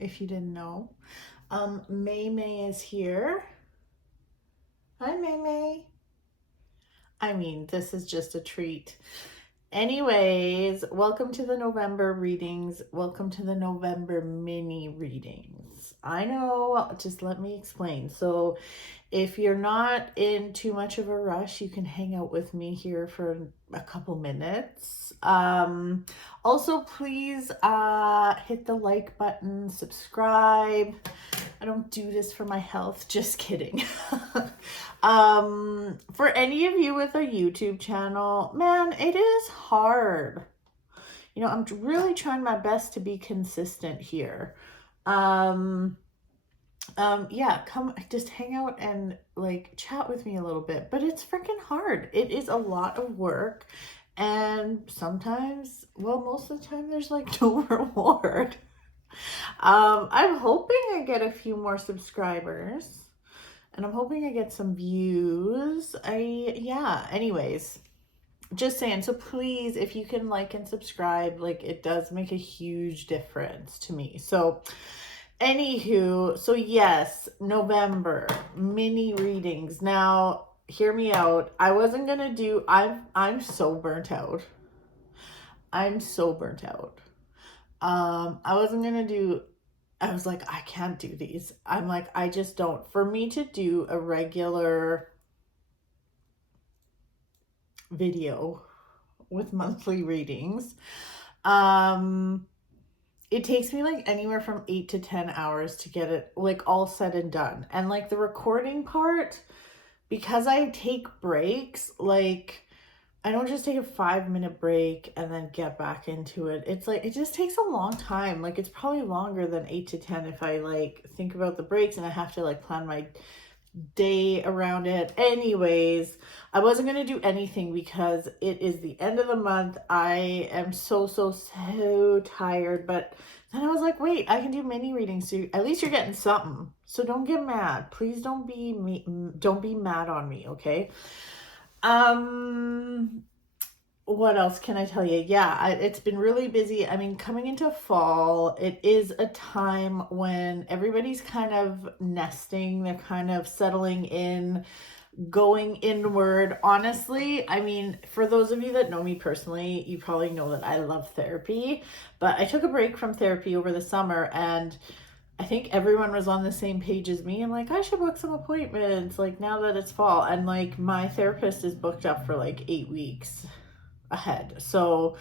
if you didn't know. May is here. Hi, May. I mean, this is just a treat. Anyways, welcome to the November readings. Welcome to the November mini readings. I know, just let me explain. So if you're not in too much of a rush, you can hang out with me here for a couple minutes. Also, please hit the like button, subscribe. I don't do this for my health, just kidding. For any of you with a YouTube channel, man, it is hard. You know, I'm really trying my best to be consistent here. Yeah, come just hang out and like chat with me a little bit, but it's freaking hard. It is a lot of work, and sometimes, well, most of the time there's like no reward. I'm hoping I get a few more subscribers, and I'm hoping I get some views. Yeah, anyways, just saying. So please, if you can like and subscribe, like it does make a huge difference to me. So anywho, so yes, November mini readings. Now, hear me out. I wasn't gonna do, I'm so burnt out. I'm so burnt out. I wasn't gonna do, I was like, I can't do these. I'm like, I just don't. For me to do a regular video with monthly readings, it takes me like anywhere from 8 to 10 hours to get it like all said and done. And like the recording part, because I take breaks, like I don't just take a 5-minute break and then get back into it. It's like, it just takes a long time. Like it's probably longer than 8 to 10 if I like think about the breaks and I have to like plan my day around it. Anyways, I wasn't going to do anything because it is the end of the month. I am so tired, but then I was like, wait, I can do mini readings, so at least you're getting something. So don't get mad. Please don't be mad on me, okay? What else can I tell you? Yeah, it's been really busy. I mean, coming into fall, it is a time when everybody's kind of nesting. They're kind of settling in, going inward. Honestly, I mean, for those of you that know me personally, you probably know that I love therapy, but I took a break from therapy over the summer, and I think everyone was on the same page as me. I'm like, I should book some appointments, like now that it's fall. And like my therapist is booked up for like 8 weeks ahead. So,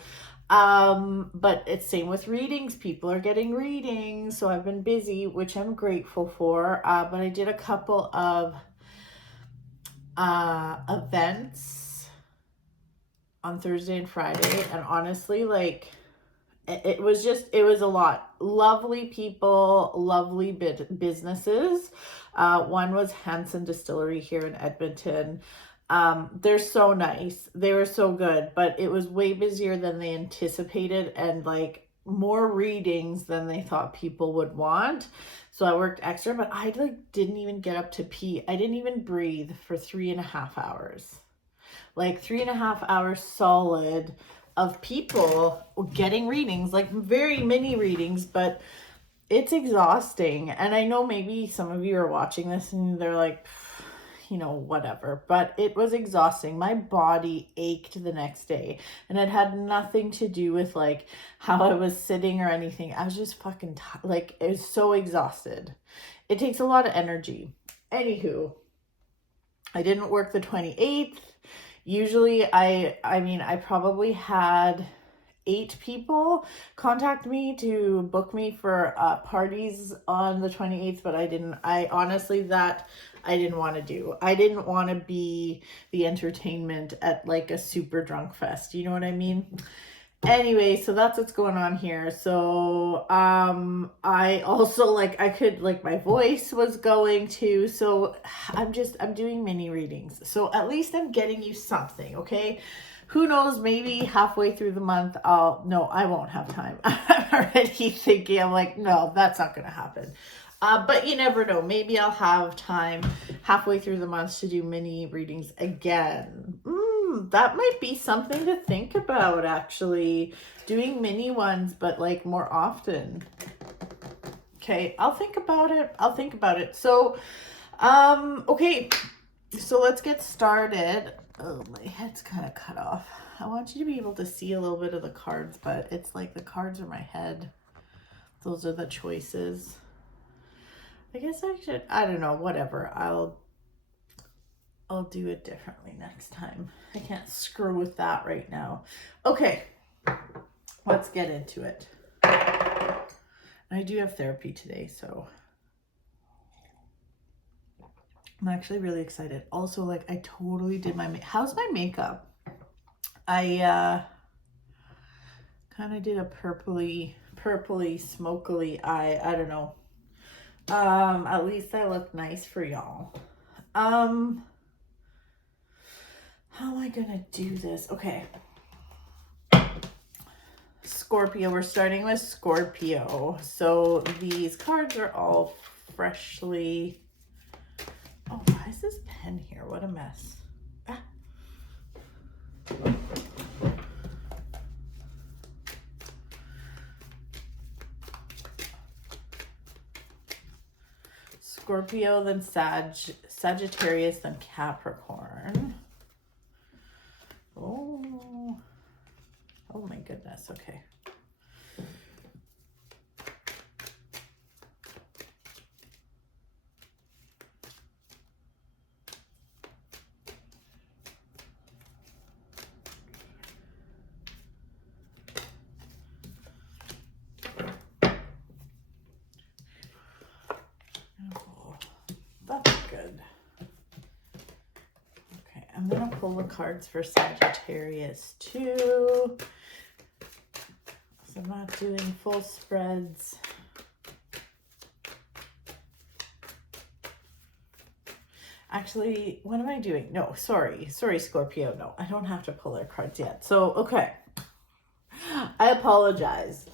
but it's same with readings. People are getting readings. So I've been busy, which I'm grateful for. But I did a couple of events on Thursday and Friday. And honestly, like, it was a lot. Lovely people, lovely businesses. One was Hanson Distillery here in Edmonton. They're so nice. They were so good, but it was way busier than they anticipated, and like more readings than they thought people would want. So I worked extra, but I like didn't even get up to pee. I didn't even breathe for 3.5 hours. Like 3.5 hours solid of people getting readings, like very mini readings, but it's exhausting. And I know maybe some of you are watching this and they're like, you know, whatever, but it was exhausting. My body ached the next day, and it had nothing to do with like how I was sitting or anything. I was just fucking like, it was so exhausted. It takes a lot of energy. Anywho, I didn't work the 28th. Usually I probably had 8 people contact me to book me for parties on the 28th, but I didn't want to do. I didn't want to be the entertainment at like a super drunk fest. You know what I mean? Anyway, so that's what's going on here. So I also like, I could like, my voice was going too. So I'm doing mini readings. So at least I'm getting you something, okay? Who knows, maybe halfway through the month, no, I won't have time. I'm already thinking, I'm like, no, that's not going to happen. But you never know. Maybe I'll have time halfway through the month to do mini readings again. That might be something to think about, actually. Doing mini ones, but like more often. Okay, I'll think about it. I'll think about it. So, okay, so let's get started. Oh, my head's kind of cut off. I want you to be able to see a little bit of the cards, but it's like the cards are my head. Those are the choices. I guess I should, I don't know, whatever. I'll do it differently next time. I can't screw with that right now. Okay, let's get into it. I do have therapy today, so I'm actually really excited. Also, like, I totally did my how's my makeup? I kind of did a purpley smokily eye. I don't know. At least I look nice for y'all. How am I gonna do this? Okay. Scorpio, we're starting with Scorpio. So these cards are all freshly... Oh, why is this pen here? What a mess. Ah. Scorpio, then Sagittarius, then Capricorn. Oh my goodness. Okay. That's good. Okay, I'm gonna pull the cards for Sagittarius too. So I'm not doing full spreads. Actually, what am I doing? No, sorry, Scorpio. No, I don't have to pull their cards yet. So, okay. I apologize.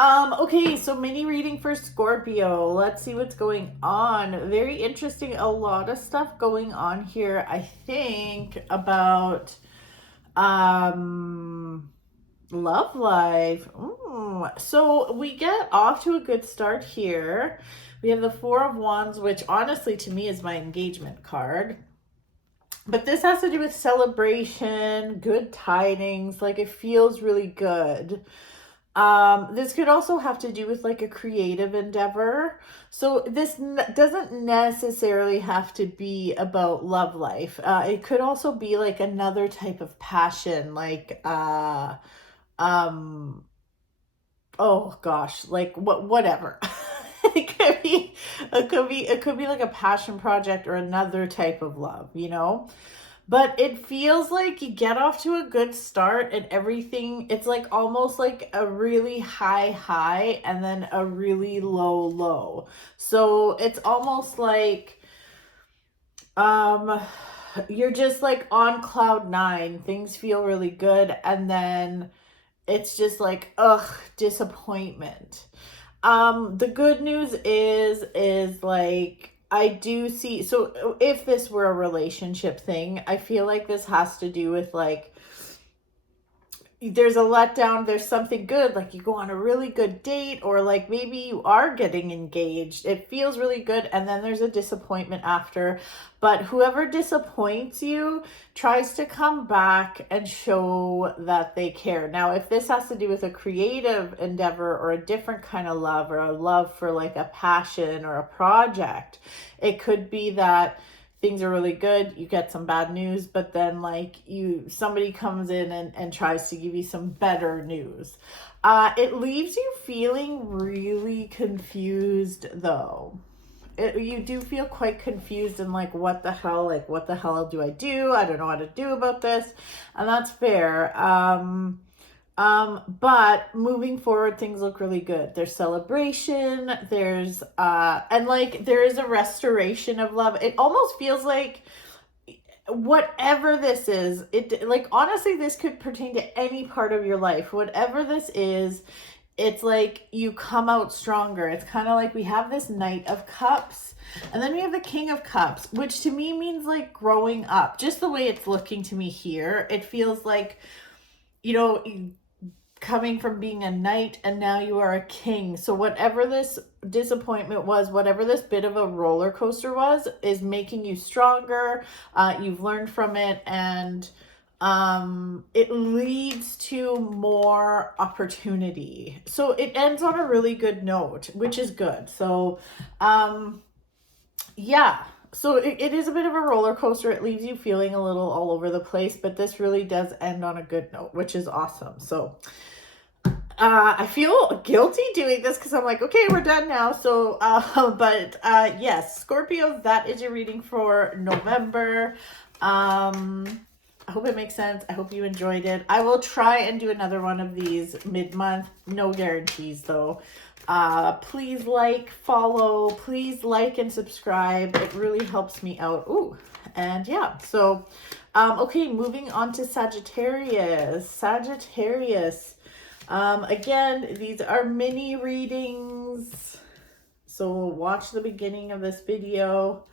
Okay, so mini reading for Scorpio. Let's see what's going on. Very interesting. A lot of stuff going on here, I think, about love life. Ooh. So we get off to a good start here. We have the Four of Wands, which honestly to me is my engagement card. But this has to do with celebration, good tidings, like it feels really good. This could also have to do with like a creative endeavor. So this doesn't necessarily have to be about love life. It could also be like another type of passion, like, oh gosh, like whatever. It could be like a passion project or another type of love, you know? But it feels like you get off to a good start and everything, it's like almost like a really high and then a really low. So it's almost like you're just like on cloud nine. Things feel really good and then it's just like, ugh, disappointment. The good news is like, I do see, so if this were a relationship thing, I feel like this has to do with like, there's a letdown, there's something good, like you go on a really good date, or like maybe you are getting engaged. It feels really good, and then there's a disappointment after. But whoever disappoints you tries to come back and show that they care. Now, if this has to do with a creative endeavor or a different kind of love, or a love for like a passion or a project, it could be that things are really good, you get some bad news, but then like somebody comes in and tries to give you some better news. It leaves you feeling really confused though. You do feel quite confused and like, what the hell do I do? I don't know what to do about this. And that's fair. But moving forward, things look really good. There's celebration, there's, and like, there is a restoration of love. It almost feels like whatever this is, it like, honestly, this could pertain to any part of your life. Whatever this is, it's like you come out stronger. It's kind of like we have this Knight of Cups and then we have the King of Cups, which to me means like growing up. Just the way it's looking to me here, it feels like, you know, coming from being a knight and now you are a king. So whatever this disappointment was, whatever this bit of a roller coaster was, is making you stronger. You've learned from it, and it leads to more opportunity. So it ends on a really good note, which is good. So yeah, so it is a bit of a roller coaster. It leaves you feeling a little all over the place, but this really does end on a good note, which is awesome. So I feel guilty doing this because I'm like, okay, we're done now. So, yes, Scorpio, that is your reading for November. I hope it makes sense. I hope you enjoyed it. I will try and do another one of these mid-month. No guarantees, though. Please follow, please like and subscribe. It really helps me out. Ooh, and yeah, so, okay, moving on to Sagittarius. Sagittarius. Again, these are mini readings, so watch the beginning of this video.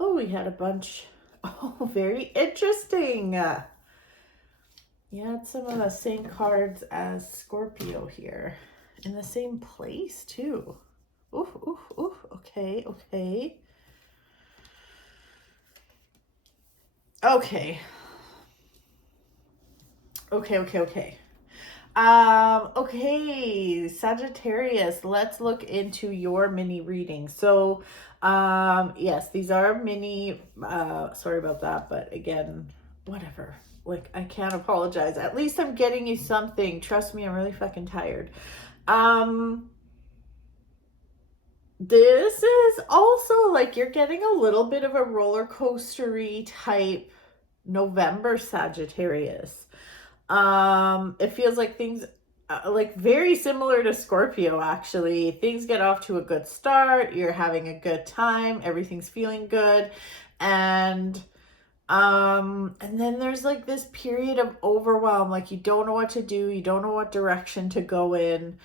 Oh, we had a bunch. Oh, very interesting. You had some of the same cards as Scorpio here in the same place too. Ooh, ooh, ooh. Okay, okay. Okay. Okay. Okay, Sagittarius, let's look into your mini reading. So, yes, these are mini, sorry about that, but again, whatever. Like, I can't apologize. At least I'm getting you something. Trust me, I'm really fucking tired. This is also like you're getting a little bit of a roller coastery type November, Sagittarius. It feels like things like very similar to Scorpio, actually. Things get off to a good start, you're having a good time, everything's feeling good, and then there's like this period of overwhelm, like you don't know what to do, you don't know what direction to go in.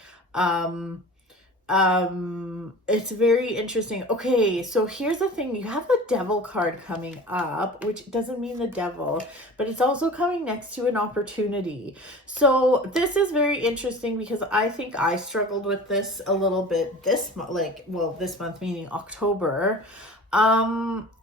It's very interesting. Okay, so here's the thing. You have the devil card coming up, which doesn't mean the devil, but it's also coming next to an opportunity. So this is very interesting because I think I struggled with this a little bit this month, this month meaning October.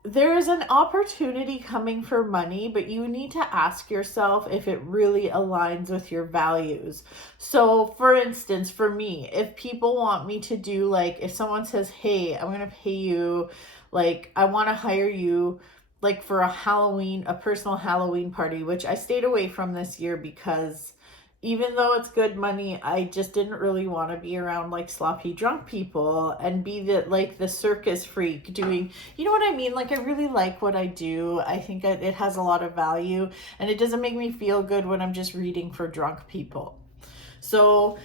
There is an opportunity coming for money, but you need to ask yourself if it really aligns with your values. So for instance, for me, if people want me to do, like, if someone says, hey, I'm going to pay you, like, I want to hire you, like, for a personal Halloween party, which I stayed away from this year because even though it's good money, I just didn't really want to be around like sloppy drunk people and be the circus freak doing, you know what I mean? Like, I really like what I do. I think it has a lot of value, and it doesn't make me feel good when I'm just reading for drunk people. So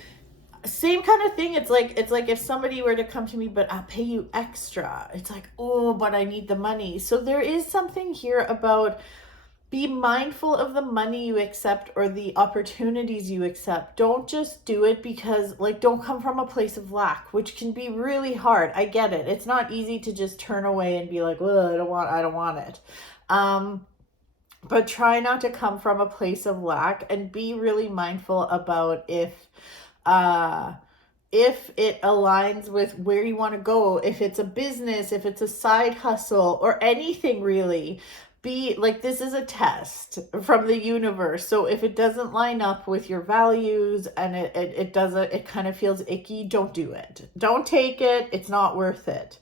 same kind of thing. It's like if somebody were to come to me, but I'll pay you extra. It's like, oh, but I need the money. So there is something here about be mindful of the money you accept or the opportunities you accept. Don't just do it because, like, don't come from a place of lack, which can be really hard. I get it. It's not easy to just turn away and be like, well, I don't want it. But try not to come from a place of lack, and be really mindful about if it aligns with where you want to go, if it's a business, if it's a side hustle, or anything really. Be like, this is a test from the universe. So if it doesn't line up with your values and it kind of feels icky, don't do it. Don't take it. It's not worth it.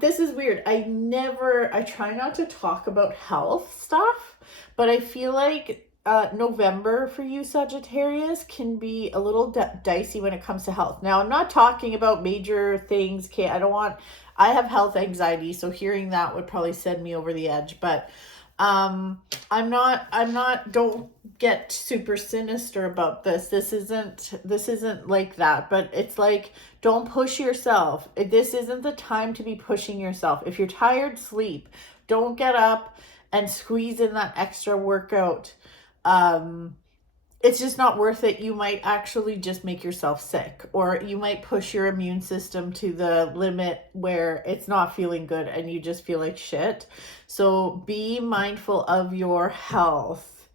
This is weird. I try not to talk about health stuff, but I feel like November for you, Sagittarius, can be a little dicey when it comes to health. Now, I'm not talking about major things. Okay, I have health anxiety, so hearing that would probably send me over the edge, but I'm not, don't get super sinister about this. This isn't like that, but it's like, don't push yourself. This isn't the time to be pushing yourself. If you're tired, sleep. Don't get up and squeeze in that extra workout. It's just not worth it. You might actually just make yourself sick, or you might push your immune system to the limit where it's not feeling good and you just feel like shit. So be mindful of your health.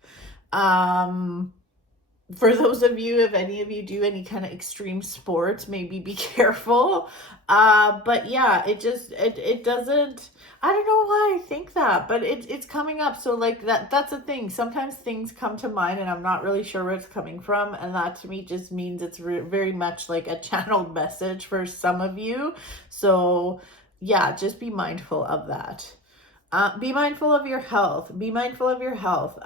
for those of you, if any of you do any kind of extreme sports, maybe be careful. But yeah, it doesn't, I don't know why I think that, but it's coming up. So like that's a thing. Sometimes things come to mind and I'm not really sure where it's coming from. And that to me just means it's very much like a channeled message for some of you. So yeah, just be mindful of that. Be mindful of your health. Be mindful of your health.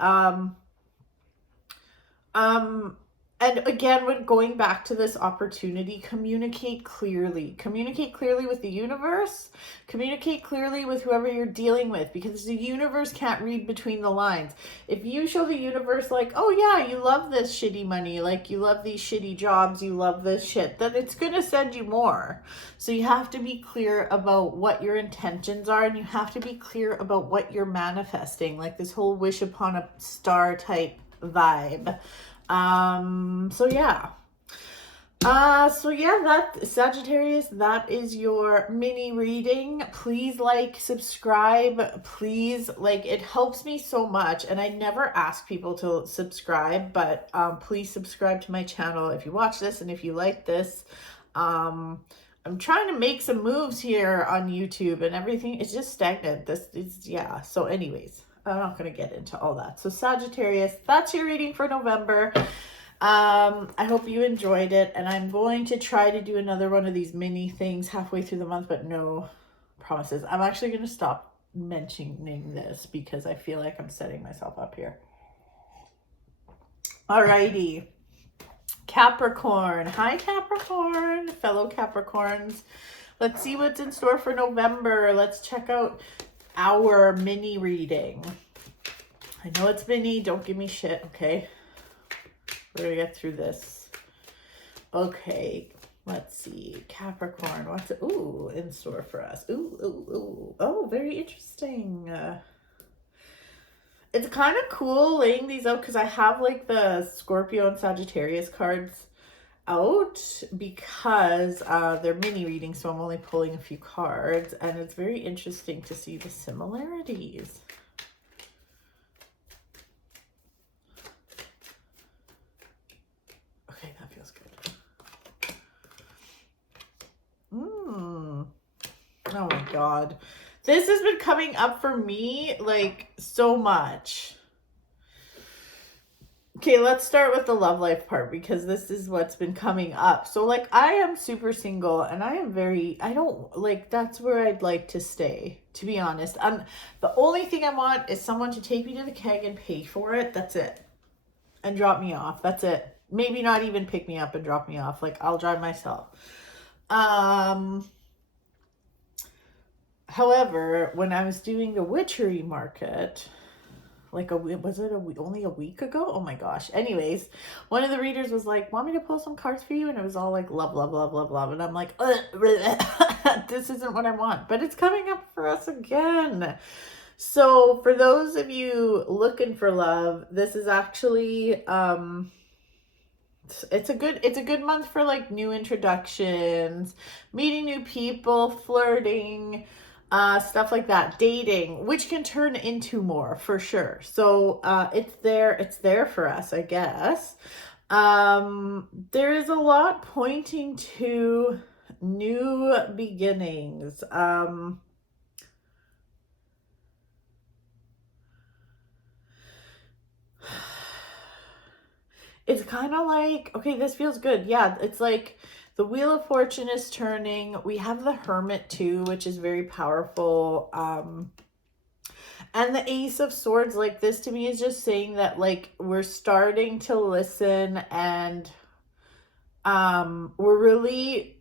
And again, when going back to this opportunity, communicate clearly. Communicate clearly with the universe. Communicate clearly with whoever you're dealing with, because the universe can't read between the lines. If you show the universe like, oh yeah, you love this shitty money, like you love these shitty jobs, you love this shit, then it's going to send you more. So you have to be clear about what your intentions are, and you have to be clear about what you're manifesting, like this whole wish upon a star type vibe. So yeah, that Sagittarius, that is your mini reading. Please like, subscribe, please, like, it helps me so much. And I never ask people to subscribe, but please subscribe to my channel if you watch this and if you like this. I'm trying to make some moves here on YouTube, and everything is just stagnant. This is, yeah. So anyways, I'm not going to get into all that. So Sagittarius, that's your reading for November. I hope you enjoyed it, and I'm going to try to do another one of these mini things halfway through the month, but no promises. I'm actually going to stop mentioning this because I feel like I'm setting myself up here. Alrighty. Capricorn. Hi, Capricorn. Fellow Capricorns. Let's see what's in store for November. Let's check out our mini reading. I know it's mini. Don't give me shit, okay? We're going to get through this. Okay. Let's see. Capricorn. What's in store for us? Oh, very interesting. It's kind of cool laying these out because I have like the Scorpio and Sagittarius cards out because they're mini readings, so I'm only pulling a few cards, and it's very interesting to see the similarities. Okay, that feels good. Oh my god. This has been coming up for me like so much. Okay, let's start with the love life part because this is what's been coming up. So like I am super single and I don't like, that's where I'd like to stay, to be honest. The only thing I want is someone to take me to the keg and pay for it. That's it. And drop me off. That's it. Maybe not even pick me up and drop me off. Like I'll drive myself. However, when I was doing the witchery market, like only a week ago? Oh my gosh. Anyways, one of the readers was like, want me to pull some cards for you? And it was all like love, love, love, love, love. And I'm like, this isn't what I want, but it's coming up for us again. So for those of you looking for love, this is actually, it's a good month for like new introductions, meeting new people, flirting, stuff like that, dating, which can turn into more for sure. So it's there for us, I guess. There is a lot pointing to new beginnings. It's kind of like, okay, this feels good. Yeah, it's like the Wheel of Fortune is turning. We have the Hermit too, which is very powerful. And the Ace of Swords, like this to me is just saying that like we're starting to listen, and we're really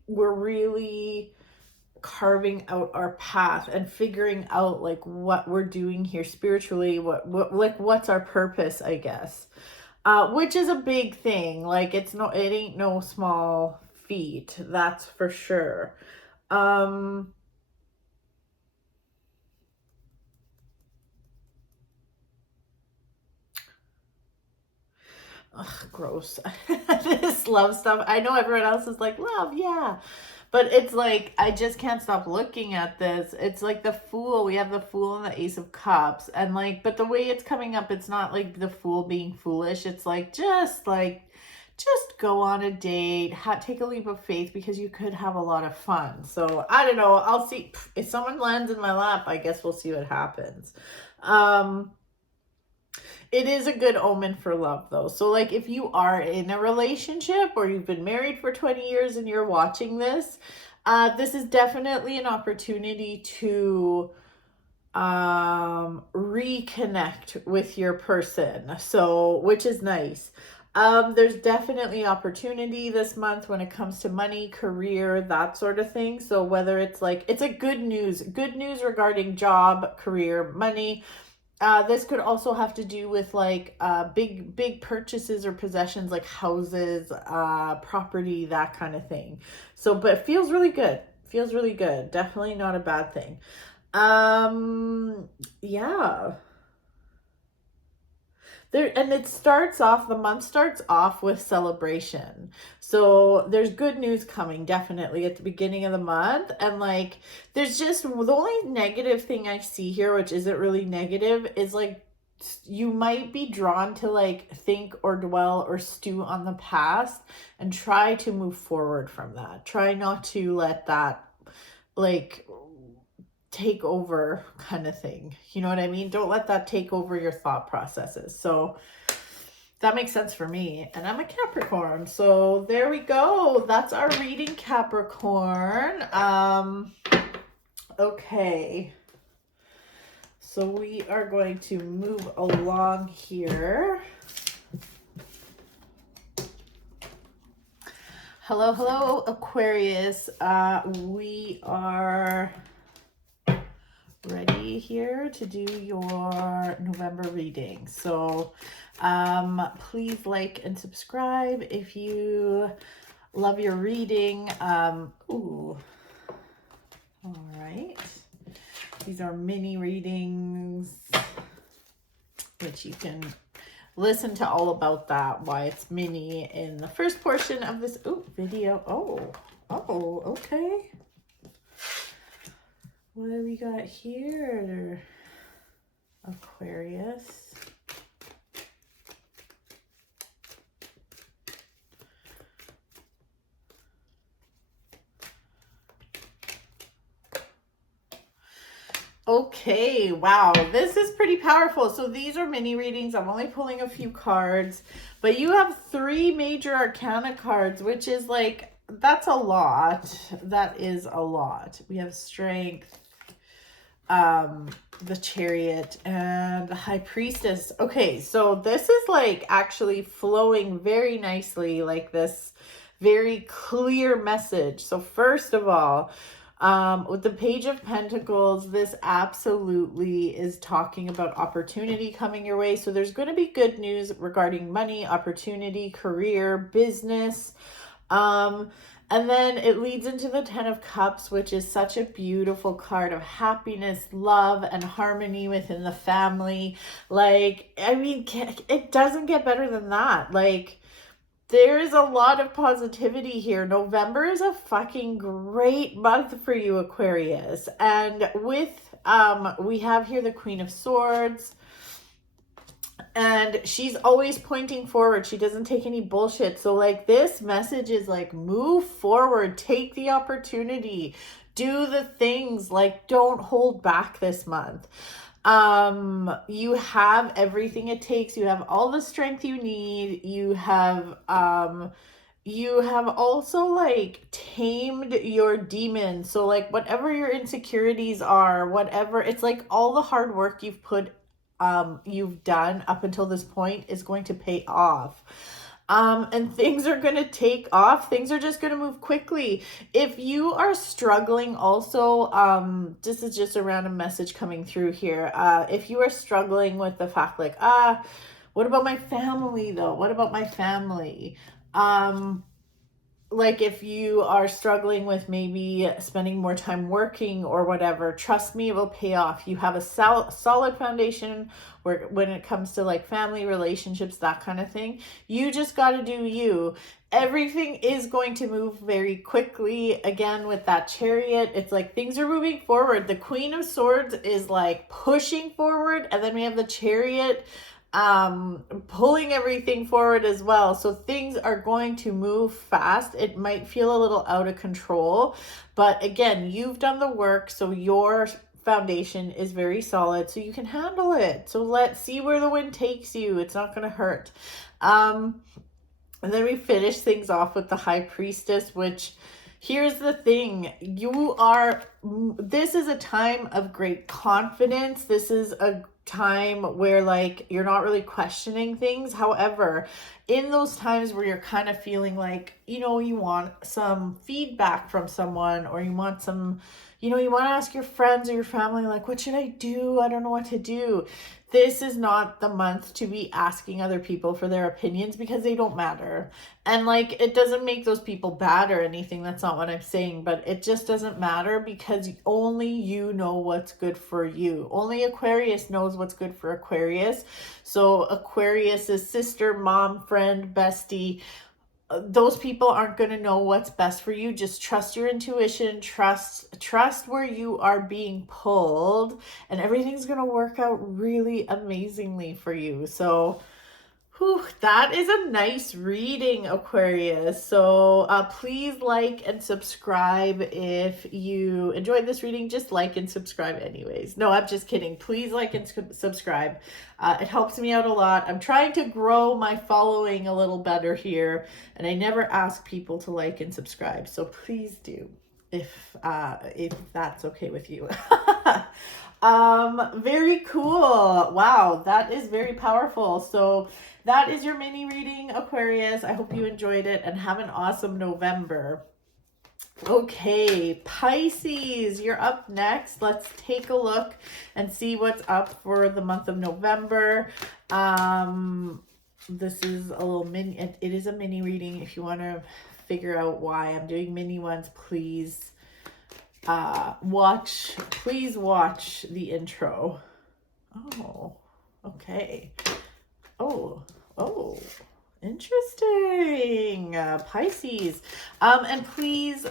carving out our path and figuring out like what we're doing here spiritually, what's our purpose, I guess. Which is a big thing. Like it ain't no small feat, that's for sure. Ugh, gross. This love stuff. I know everyone else is like, love, yeah. But it's like, I just can't stop looking at this. It's like the Fool. We have the Fool and the Ace of Cups. And like, but the way it's coming up, it's not like the Fool being foolish. It's like, just go on a date, take a leap of faith, because you could have a lot of fun. So I don't know. I'll see if someone lands in my lap. I guess we'll see what happens. It is a good omen for love, though. So like, if you are in a relationship or you've been married for 20 years and you're watching this, this is definitely an opportunity to reconnect with your person. So, which is nice. There's definitely opportunity this month when it comes to money, career, that sort of thing. So whether it's like, it's a good news regarding job, career, money. This could also have to do with like big purchases or possessions, like houses, property, that kind of thing. So, but it feels really good. Feels really good. Definitely not a bad thing. Yeah. And the month starts off with celebration. So there's good news coming definitely at the beginning of the month. And like, there's just, the only negative thing I see here, which isn't really negative, is like, you might be drawn to like think or dwell or stew on the past and try to move forward from that. Try not to let that like take over, kind of thing. You know what I mean? Don't let that take over your thought processes. So that makes sense for me. And I'm a Capricorn. So there we go. That's our reading, Capricorn. Okay. So we are going to move along here. Hello, Aquarius. We are ready here to do your November reading. So please like and subscribe if you love your reading. All right. These are mini readings, which you can listen to all about that, why it's mini, in the first portion of this video. Okay. What do we got here, Aquarius? Okay, wow, this is pretty powerful. So these are mini readings. I'm only pulling a few cards, but you have 3 major arcana cards, which is like, that's a lot. That is a lot. We have Strength, the Chariot, and the High Priestess. Okay, so this is like actually flowing very nicely, like this very clear message. So first of all, with the Page of Pentacles, this absolutely is talking about opportunity coming your way. So there's going to be good news regarding money, opportunity, career, business. And then it leads into the 10 of Cups, which is such a beautiful card of happiness, love, and harmony within the family. Like, I mean, it doesn't get better than that. Like, there is a lot of positivity here. November is a fucking great month for you, Aquarius. And with, we have here the Queen of Swords. And she's always pointing forward. She doesn't take any bullshit. So like, this message is like, move forward, take the opportunity, do the things, like, don't hold back this month. You have everything it takes. You have all the strength you need. You have also like tamed your demons. So like, whatever your insecurities are, whatever, it's like all the hard work you've done up until this point is going to pay off. And things are going to take off. Things are just going to move quickly. If you are struggling also, this is just a random message coming through here. If you are struggling with the fact like, what about my family though? What about my family? like if you are struggling with maybe spending more time working or whatever, trust me, it will pay off. You have a solid foundation where when it comes to like family relationships, that kind of thing, you just got to do you. Everything is going to move very quickly. Again, with that Chariot, it's like things are moving forward. The Queen of Swords is like pushing forward, and then we have the Chariot pulling everything forward as well. So things are going to move fast. It might feel a little out of control, but again, you've done the work, so your foundation is very solid, so you can handle it. So let's see where the wind takes you. It's not going to hurt. And then we finish things off with the High Priestess, which, here's the thing, this is a time of great confidence. This is a time where like you're not really questioning things. However, in those times where you're kind of feeling like, you know, you want some feedback from someone, or you want some, you know, you want to ask your friends or your family, like, what should I do? I don't know what to do. This is not the month to be asking other people for their opinions, because they don't matter. And like, it doesn't make those people bad or anything. That's not what I'm saying, but it just doesn't matter, because only you know what's good for you. Only Aquarius knows what's good for Aquarius. So Aquarius's sister, mom, friend, bestie, those people aren't going to know what's best for you. Just trust your intuition, trust where you are being pulled, and everything's going to work out really amazingly for you. So that is a nice reading, Aquarius. So please like and subscribe if you enjoyed this reading. Just like and subscribe anyways. No, I'm just kidding. Please like and subscribe. It helps me out a lot. I'm trying to grow my following a little better here, and I never ask people to like and subscribe. So please do, if that's okay with you. Very cool. Wow, that is very powerful. So that is your mini reading, Aquarius. I hope you enjoyed it and have an awesome November. Okay, Pisces, you're up next. Let's take a look and see what's up for the month of November. This is a little mini, it is a mini reading. If you want to figure out why I'm doing mini ones, please watch the intro. Oh, okay. Oh, interesting. Pisces. And please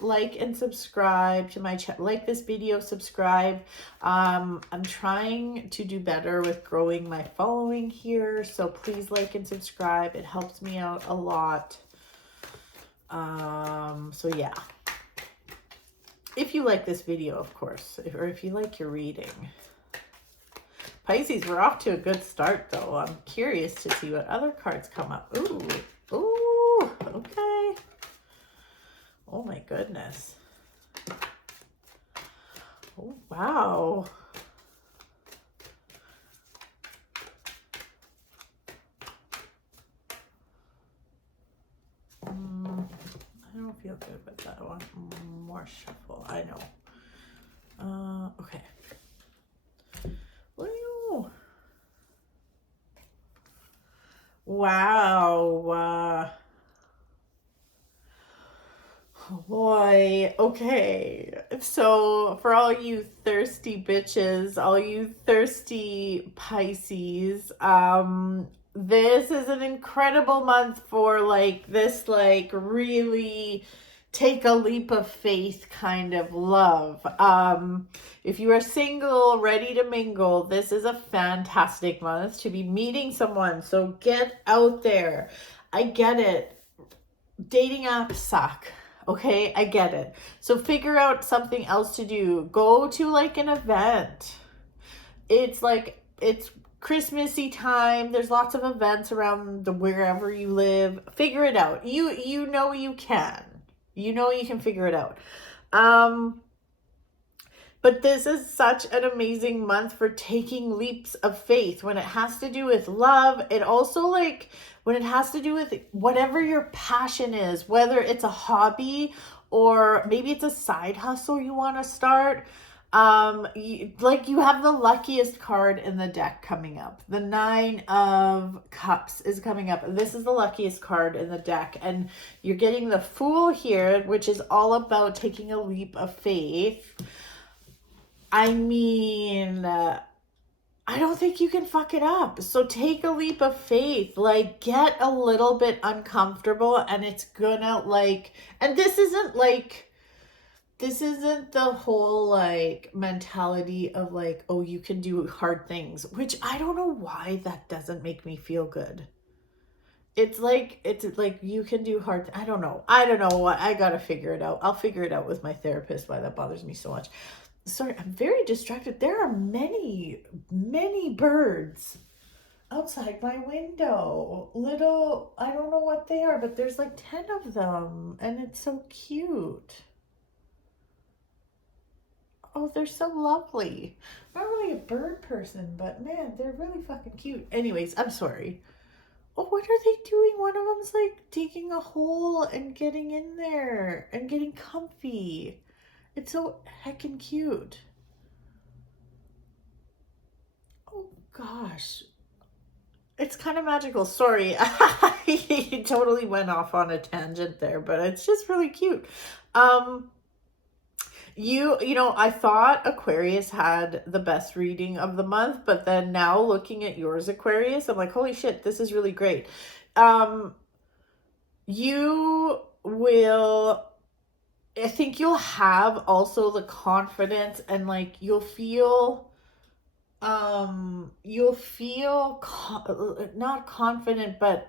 like and subscribe to my channel. Like this video, subscribe. I'm trying to do better with growing my following here, so please like and subscribe. It helps me out a lot. So yeah, if you like this video, of course, or if you like your reading. Pisces, we're off to a good start, though. I'm curious to see what other cards come up. Ooh, okay. Oh, my goodness. Oh, wow. I don't feel good with that one. More shuffle, I know. Okay. Wow. Oh boy. Okay. So for all you thirsty bitches, all you thirsty Pisces, this is an incredible month for like this, like really take a leap of faith kind of love. If you are single, ready to mingle, this is a fantastic month to be meeting someone. So get out there. I get it. Dating apps suck. Okay, I get it. So figure out something else to do. Go to like an event. It's Christmassy time. There's lots of events around wherever you live. Figure it out. You know you can. You know you can figure it out. But this is such an amazing month for taking leaps of faith. When it has to do with love, it also like when it has to do with whatever your passion is, whether it's a hobby or maybe it's a side hustle you want to start. You have the luckiest card in the deck coming up. The 9 of Cups is coming up. This is the luckiest card in the deck, and you're getting the Fool here, which is all about taking a leap of faith. I mean, I don't think you can fuck it up. So take a leap of faith. Like, get a little bit uncomfortable, and it's gonna, like, and this isn't the whole like mentality of like, oh, you can do hard things, which I don't know why that doesn't make me feel good. It's like you can do hard. I don't know what. I gotta figure it out. I'll figure it out with my therapist why that bothers me so much. Sorry, I'm very distracted. There are many birds outside my window. Little, I don't know what they are, but there's like 10 of them, and it's so cute. Oh, they're so lovely. I'm not really a bird person, but man, they're really fucking cute. Anyways, I'm sorry. Oh, what are they doing? One of them's like digging a hole and getting in there and getting comfy. It's so heckin' cute. Oh gosh. It's kind of magical. Sorry. I totally went off on a tangent there, but it's just really cute. You know, I thought Aquarius had the best reading of the month, but then now looking at yours, Aquarius, I'm like, holy shit, this is really great. You will, I think you'll have also the confidence, and like you'll feel not confident, but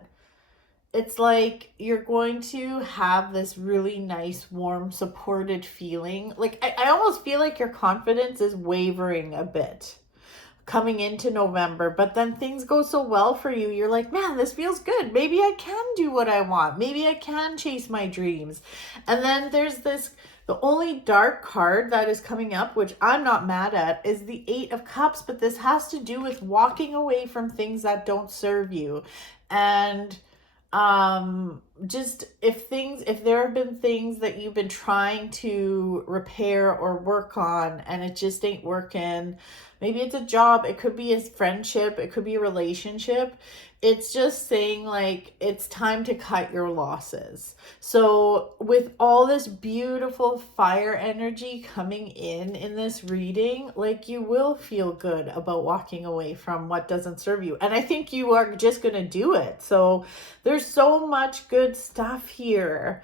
it's like you're going to have this really nice, warm, supported feeling. Like, I almost feel like your confidence is wavering a bit coming into November, but then things go so well for you. You're like, man, this feels good. Maybe I can do what I want. Maybe I can chase my dreams. And then there's this, the only dark card that is coming up, which I'm not mad at, is the 8 of Cups, but this has to do with walking away from things that don't serve you. And just if there have been things that you've been trying to repair or work on and it just ain't working, maybe it's a job, it could be a friendship, it could be a relationship, it's just saying like it's time to cut your losses. So with all this beautiful fire energy coming in this reading, like you will feel good about walking away from what doesn't serve you, and I think you are just gonna do it. So there's so much good stuff here.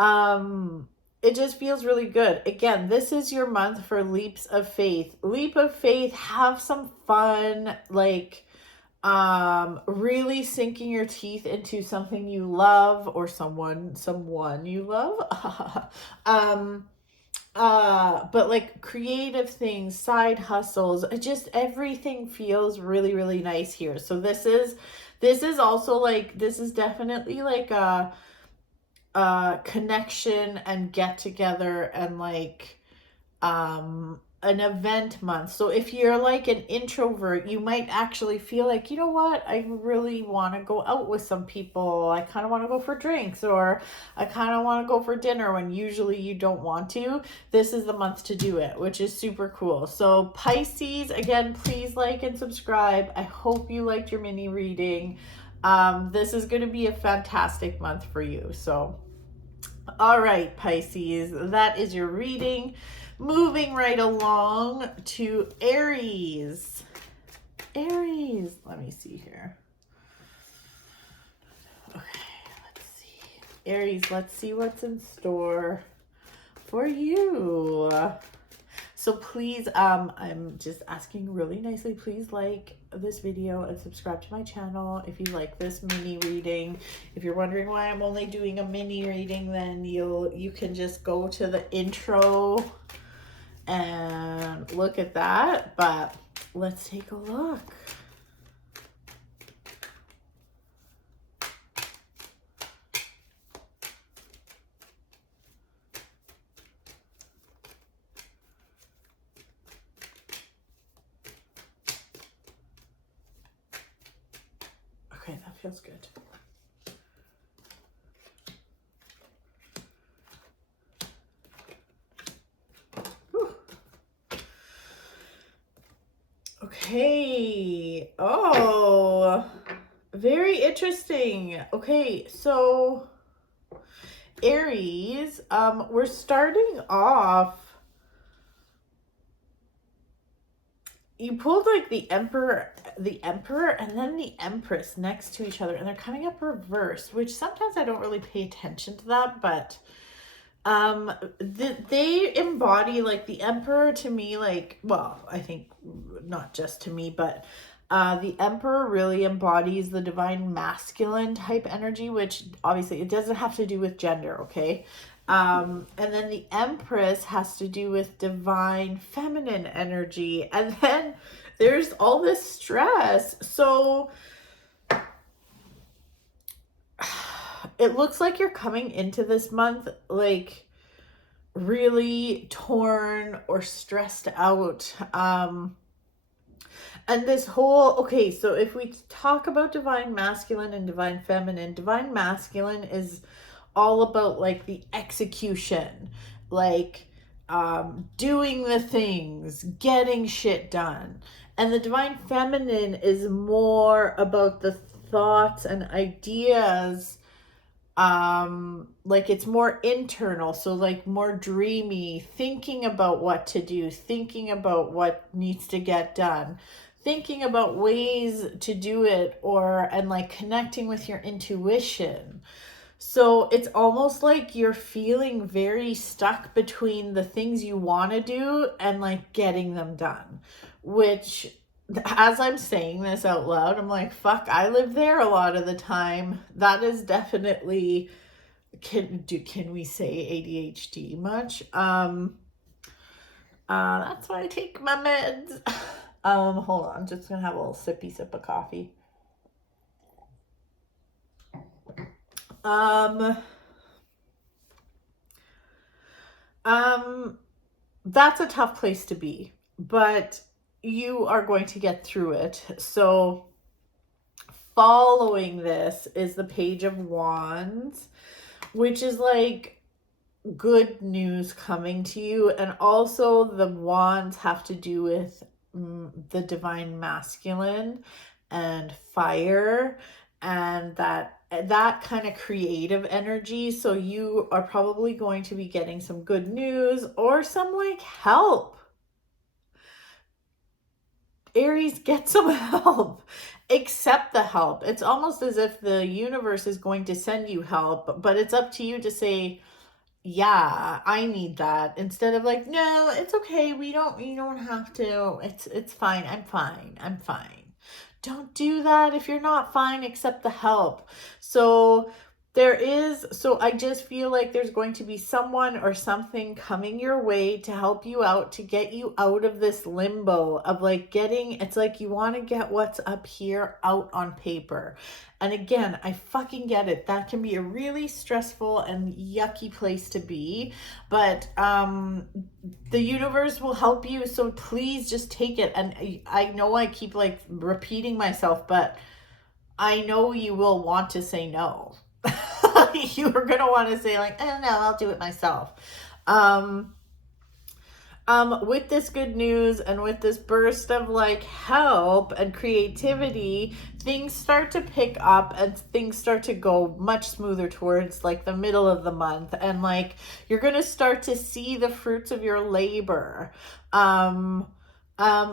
It just feels really good. Again, this is your month for leaps of faith. Leap of faith, have some fun, like really sinking your teeth into something you love, or someone you love. But like creative things, side hustles, just everything feels really, really nice here. So this is also like, this is definitely like a connection and get together and like an event month. So if you're like an introvert, you might actually feel like, you know what, I really want to go out with some people. I kind of want to go for drinks, or I kind of want to go for dinner when usually you don't want to. This is the month to do it, which is super cool. So Pisces, again, please like and subscribe. I hope you liked your mini reading. This is going to be a fantastic month for you. So all right, Pisces, that is your reading. Moving right along to Aries. Aries, let me see here. Okay, let's see. Aries, let's see what's in store for you. So please, I'm just asking really nicely, please like this video and subscribe to my channel if you like this mini reading. If you're wondering why I'm only doing a mini reading, then you can just go to the intro and look at that. But let's take a look. Okay, that feels good. Whew. Okay. Oh, very interesting. Okay, so Aries, we're starting off. You pulled like the emperor, and then the empress next to each other, and they're coming up reversed, which sometimes I don't really pay attention to that, but they embody, like, the emperor to me, like, well, I think not just to me, but the emperor really embodies the divine masculine type energy, which obviously it doesn't have to do with gender, okay? And then the empress has to do with divine feminine energy, and then there's all this stress. So it looks like you're coming into this month like really torn or stressed out. And this whole, okay, so if we talk about divine masculine and divine feminine, divine masculine is all about like the execution, like doing the things, getting shit done. And the divine feminine is more about the thoughts and ideas, like it's more internal, so like more dreamy, thinking about what to do, thinking about what needs to get done, thinking about ways to do it, and like connecting with your intuition. So it's almost like you're feeling very stuck between the things you want to do and like getting them done, which, as I'm saying this out loud, I'm like, fuck, I live there a lot of the time. That is definitely, can we say ADHD much? That's why I take my meds. Hold on, I'm just gonna have a little sippy sip of coffee. That's a tough place to be, but you are going to get through it. So following this is the Page of Wands, which is like good news coming to you. And also the wands have to do with the divine masculine and fire, and that kind of creative energy. So you are probably going to be getting some good news or some like help. Aries, get some help. Accept the help. It's almost as if the universe is going to send you help, but it's up to you to say, yeah, I need that, instead of like, no, it's okay, you don't have to, it's fine, I'm fine. Don't do that. If you're not fine, accept the help. So I just feel like there's going to be someone or something coming your way to help you out, to get you out of this limbo of like it's like you want to get what's up here out on paper. And again, I fucking get it. That can be a really stressful and yucky place to be, but the universe will help you. So please just take it. And I know I keep like repeating myself, but I know you will want to say no. You are going to want to say like, no, I'll do it myself. With this good news and with this burst of like help and creativity, things start to pick up and things start to go much smoother towards like the middle of the month. And like, you're going to start to see the fruits of your labor.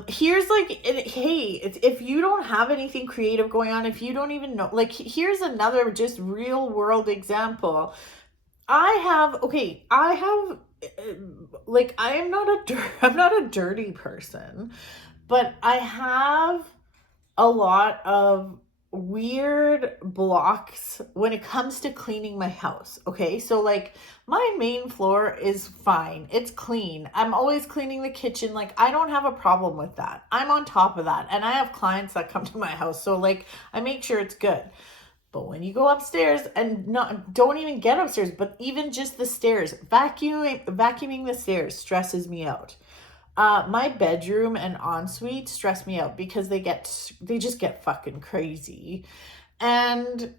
Here's like, hey, if you don't have anything creative going on, if you don't even know, like, here's another just real world example. I'm not a dirty person, but I have a lot of weird blocks when it comes to cleaning my house. Okay, so like my main floor is fine, it's clean, I'm always cleaning the kitchen, like I don't have a problem with that, I'm on top of that, and I have clients that come to my house, so like I make sure it's good. But when you go upstairs, and don't even get upstairs, but even just the stairs, vacuuming the stairs stresses me out. My bedroom and ensuite stress me out because they just get fucking crazy. And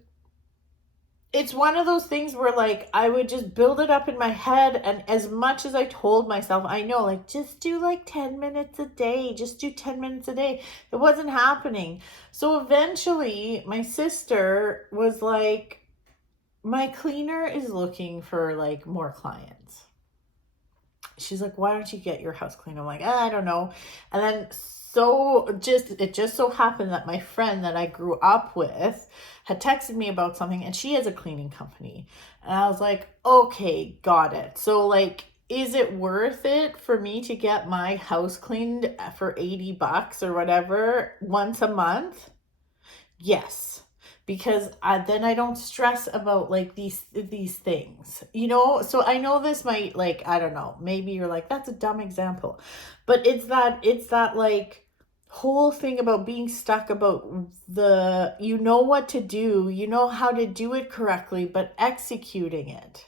it's one of those things where like I would just build it up in my head, and as much as I told myself, I know, like, just do like 10 minutes a day, just do 10 minutes a day, it wasn't happening. So eventually my sister was like, my cleaner is looking for like more clients. She's like, why don't you get your house clean? I'm like, I don't know. And then it just so happened that my friend that I grew up with had texted me about something, and she has a cleaning company. And I was like, okay, got it. So like, is it worth it for me to get my house cleaned for $80 or whatever once a month? Yes, because then I don't stress about like these things, you know? So I know this might, like, I don't know, maybe you're like, that's a dumb example, but it's that like whole thing about being stuck about you know what to do, you know how to do it correctly, but executing it.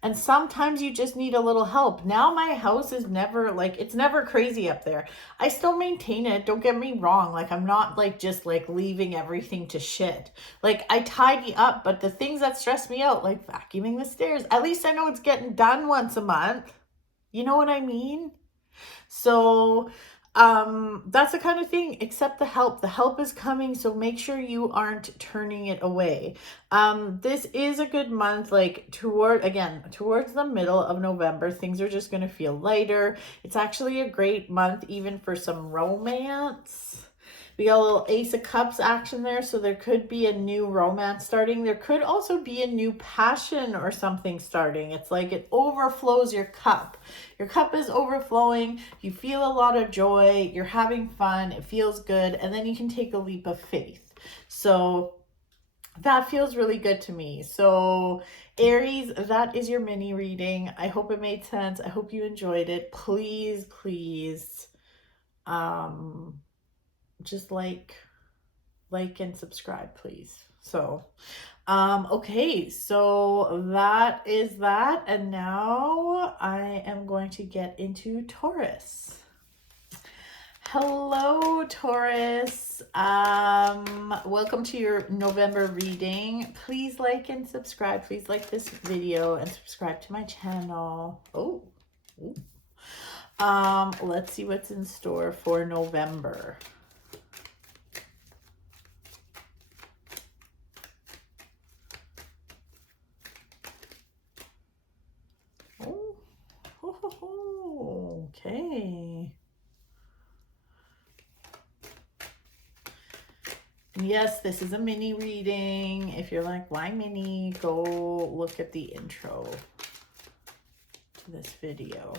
And sometimes you just need a little help. Now my house is never like, it's never crazy up there. I still maintain it. Don't get me wrong. Like, I'm not like just like leaving everything to shit. Like, I tidy up, but the things that stress me out, like vacuuming the stairs, at least I know it's getting done once a month. You know what I mean? So that's the kind of thing. Accept the help is coming, so make sure you aren't turning it away. This is a good month, like towards the middle of November, things are just going to feel lighter. It's actually a great month even for some romance. We got a little Ace of Cups action there, so there could be a new romance starting. There could also be a new passion or something starting. It's like it overflows your cup. Your cup is overflowing. You feel a lot of joy. You're having fun. It feels good. And then you can take a leap of faith. So that feels really good to me. So Aries, that is your mini reading. I hope it made sense. I hope you enjoyed it. Please, just like and subscribe, please. So okay, so that is that, and now I am going to get into Taurus. Hello, Taurus. Welcome to your November reading. Please like and subscribe. Please like this video and subscribe to my channel. Let's see what's in store for November. Okay. Yes, this is a mini reading. If you're like, why mini? Go look at the intro to this video.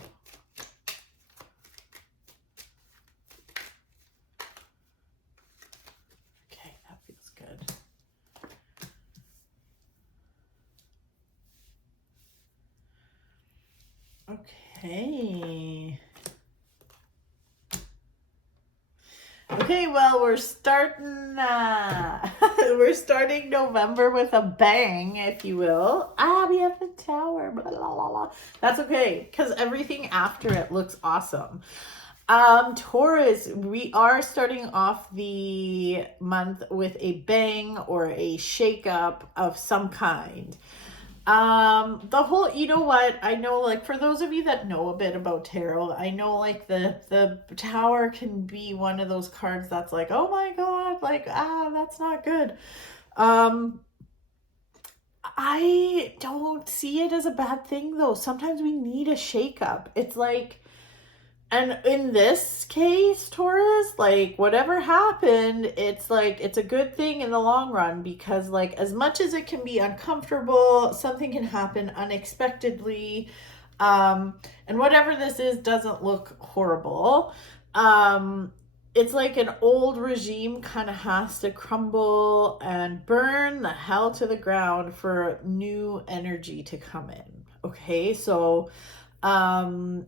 Okay, that feels good. Okay. Okay, well, we're starting November with a bang, if you will. We have the Tower, blah, blah, blah, blah. That's okay, because everything after it looks awesome. Taurus, we are starting off the month with a bang or a shakeup of some kind. The whole, you know what, I know, like, for those of you that know a bit about tarot, I know, like, the Tower can be one of those cards that's like, oh my god, like, that's not good. I don't see it as a bad thing, though. Sometimes we need a shakeup. It's like, and in this case, Taurus, like, whatever happened, it's like, it's a good thing in the long run, because like, as much as it can be uncomfortable, something can happen unexpectedly. And whatever this is doesn't look horrible. It's like an old regime kind of has to crumble and burn the hell to the ground for new energy to come in. Okay, so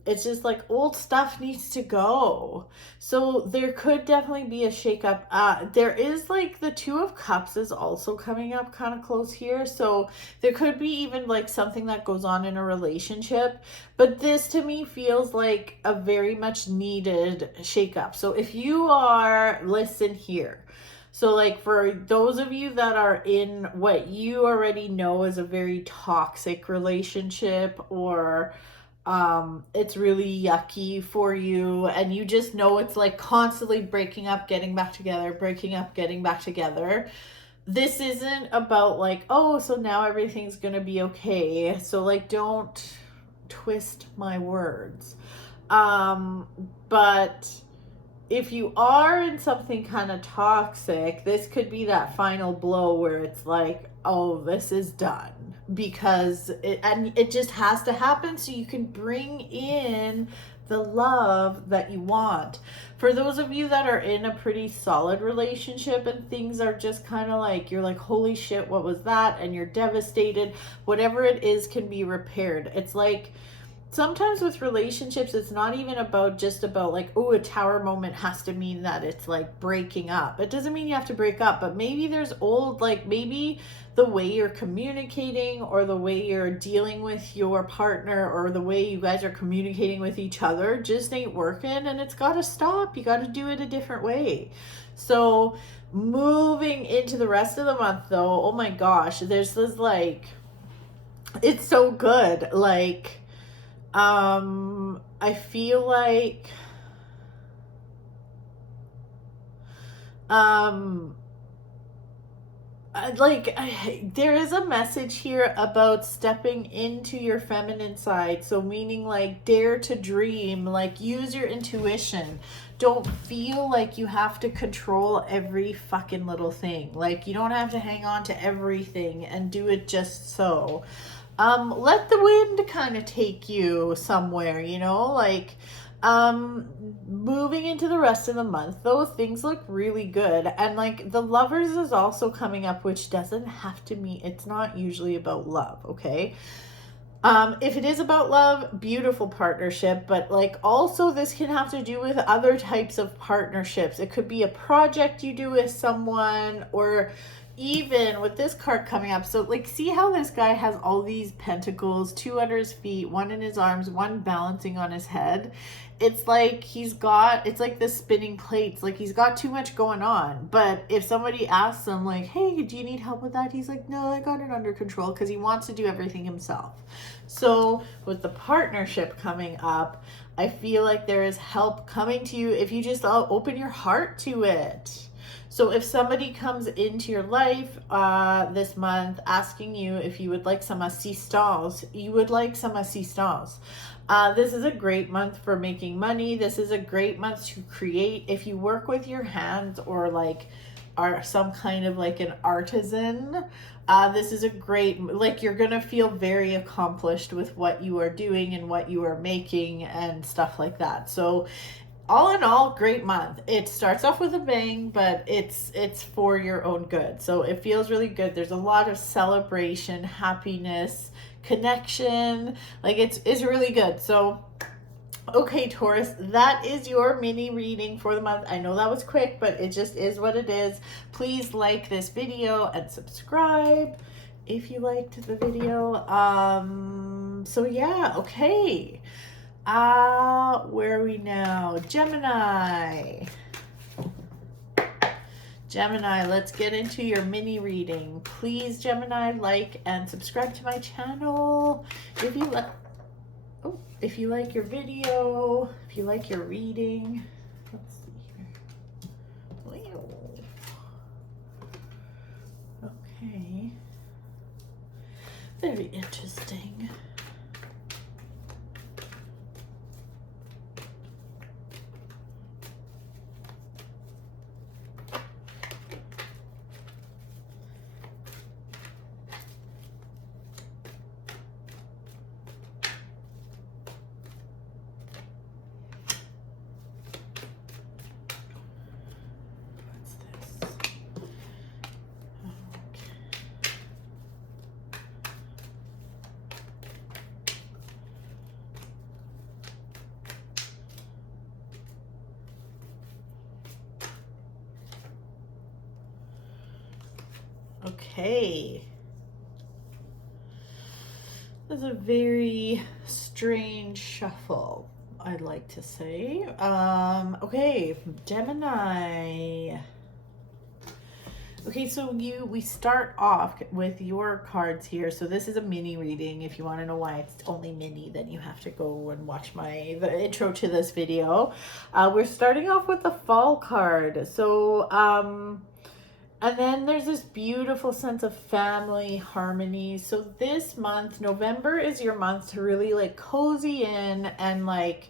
it's just like old stuff needs to go. So there could definitely be a shakeup. There is like the Two of Cups is also coming up kind of close here. So there could be even like something that goes on in a relationship. But this to me feels like a very much needed shakeup. So if you are, listen here. So like for those of you that are in what you already know is a very toxic relationship, or it's really yucky for you and you just know it's like constantly breaking up, getting back together, breaking up, getting back together. This isn't about like, oh, so now everything's gonna be okay. So like, don't twist my words. But if you are in something kind of toxic, this could be that final blow where it's like, oh, this is done, because it just has to happen so you can bring in the love that you want. For those of you that are in a pretty solid relationship and things are just kind of like, you're like, holy shit, what was that? And you're devastated, whatever it is can be repaired. It's like, sometimes with relationships, it's not even about just about like, oh, a tower moment has to mean that it's like breaking up. It doesn't mean you have to break up, but maybe there's old, like maybe the way you're communicating or the way you're dealing with your partner or the way you guys are communicating with each other just ain't working, and it's got to stop. You got to do it a different way. So moving into the rest of the month though, oh my gosh, there's this like, it's so good. Like, I feel like, there is a message here about stepping into your feminine side. So meaning like, dare to dream, like use your intuition. Don't feel like you have to control every fucking little thing. Like you don't have to hang on to everything and do it just so. Let the wind kind of take you somewhere, you know, like, moving into the rest of the month, though, things look really good. And like the Lovers is also coming up, which doesn't have to mean, it's not usually about love. Okay. If it is about love, beautiful partnership, but like also this can have to do with other types of partnerships. It could be a project you do with someone, or even with this card coming up. So like, see how this guy has all these pentacles, 2 under his feet, 1 in his arms, 1 balancing on his head. It's like it's like the spinning plates, like he's got too much going on. But if somebody asks him like, hey, do you need help with that? He's like, no, I got it under control, because he wants to do everything himself. So with the partnership coming up, I feel like there is help coming to you if you just open your heart to it. So if somebody comes into your life this month asking you if you would like some assistance, you would like some assistance. This is a great month for making money. This is a great month to create. If you work with your hands or like are some kind of like an artisan, this is a great, like you're gonna feel very accomplished with what you are doing and what you are making and stuff like that. So all in all, great month. It starts off with a bang, but it's for your own good. So it feels really good. There's a lot of celebration, happiness, connection. Like it's really good. So okay, Taurus, that is your mini reading for the month. I know that was quick, but it just is what it is. Please like this video and subscribe if you liked the video. So yeah, okay. Where are we now? Gemini. Gemini, let's get into your mini reading. Please, Gemini, like and subscribe to my channel. If you like your video, if you like your reading. Let's see here. Okay. Very interesting. Okay. This is a very strange shuffle, I'd like to say. Okay, Gemini. Okay, so we start off with your cards here. So this is a mini reading. If you want to know why it's only mini, then you have to go and watch the intro to this video. We're starting off with the fall card. So and then there's this beautiful sense of family harmony. So this month, November, is your month to really like cozy in and like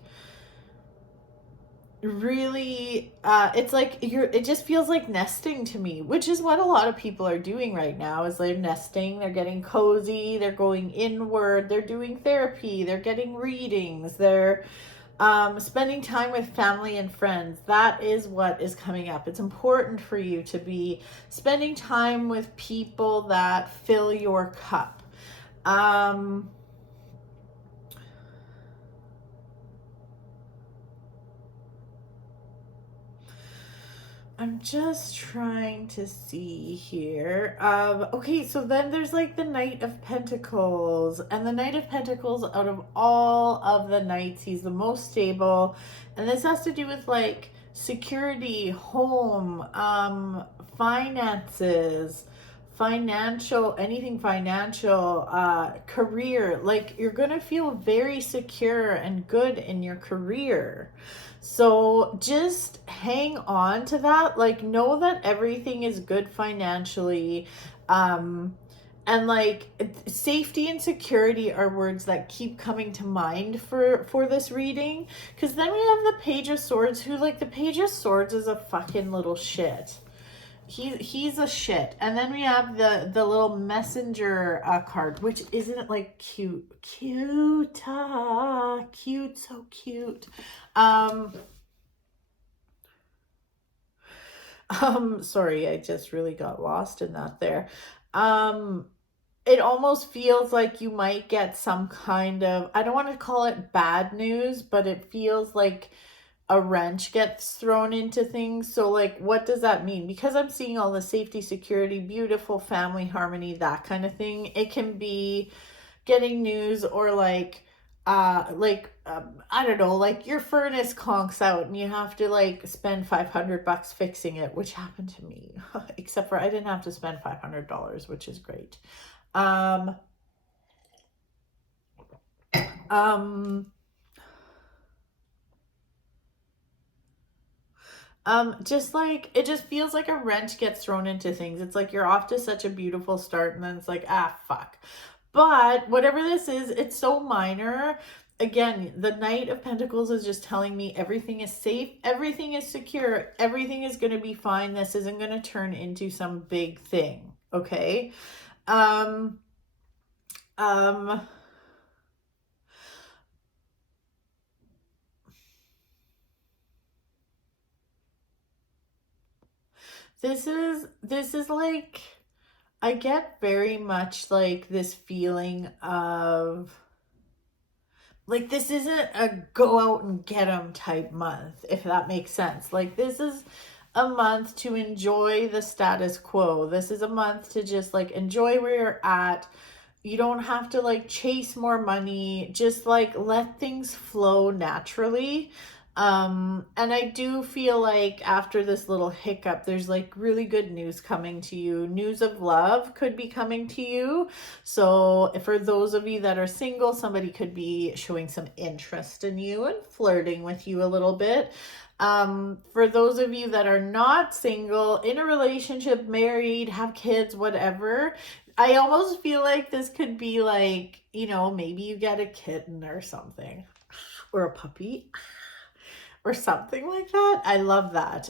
really it's like it just feels like nesting to me, which is what a lot of people are doing right now. Is they're nesting, they're getting cozy, they're going inward, they're doing therapy, they're getting readings, they're spending time with family and friends. That is what is coming up. It's important for you to be spending time with people that fill your cup. I'm just trying to see here. Okay, so then there's like the Knight of Pentacles. And the Knight of Pentacles, out of all of the knights, he's the most stable. And this has to do with like security, home, finances, anything financial, career. Like you're going to feel very secure and good in your career. So just hang on to that. Like know that everything is good financially. And like safety and security are words that keep coming to mind for this reading. Because then we have the Page of Swords, who like the Page of Swords is a fucking little shit. He's a shit. And then we have the little messenger card, which isn't like cute, so cute. Sorry, I just really got lost in that there. It almost feels like you might get some kind of, I don't want to call it bad news, but it feels like a wrench gets thrown into things. So like, what does that mean? Because I'm seeing all the safety, security, beautiful family harmony, that kind of thing. It can be getting news or like I don't know, like your furnace conks out and you have to like spend $500 fixing it, which happened to me. Except for I didn't have to spend $500, which is great. Just like it just feels like a wrench gets thrown into things. It's like you're off to such a beautiful start and then it's like, fuck. But whatever this is, it's so minor. Again, the Knight of Pentacles is just telling me everything is safe, everything is secure, everything is going to be fine. This isn't going to turn into some big thing, okay? This is like, I get very much like this feeling of like this isn't a go out and get them type month, if that makes sense. Like this is a month to enjoy the status quo. This is a month to just like enjoy where you're at. You don't have to like chase more money. Just like let things flow naturally. And I do feel like after this little hiccup, there's like really good news coming to you. News of love could be coming to you. So for those of you that are single, somebody could be showing some interest in you and flirting with you a little bit. For those of you that are not single, in a relationship, married, have kids, whatever, I almost feel like this could be like, you know, maybe you get a kitten or something, or a puppy, or something like that. I love that.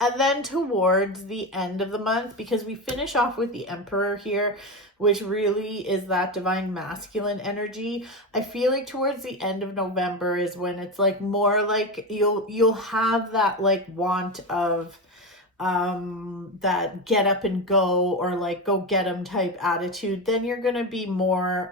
And then towards the end of the month, because we finish off with the Emperor here, which really is that divine masculine energy, I feel like towards the end of November is when it's like more like you'll have that like want of that get up and go, or like go get 'em type attitude. Then you're gonna be more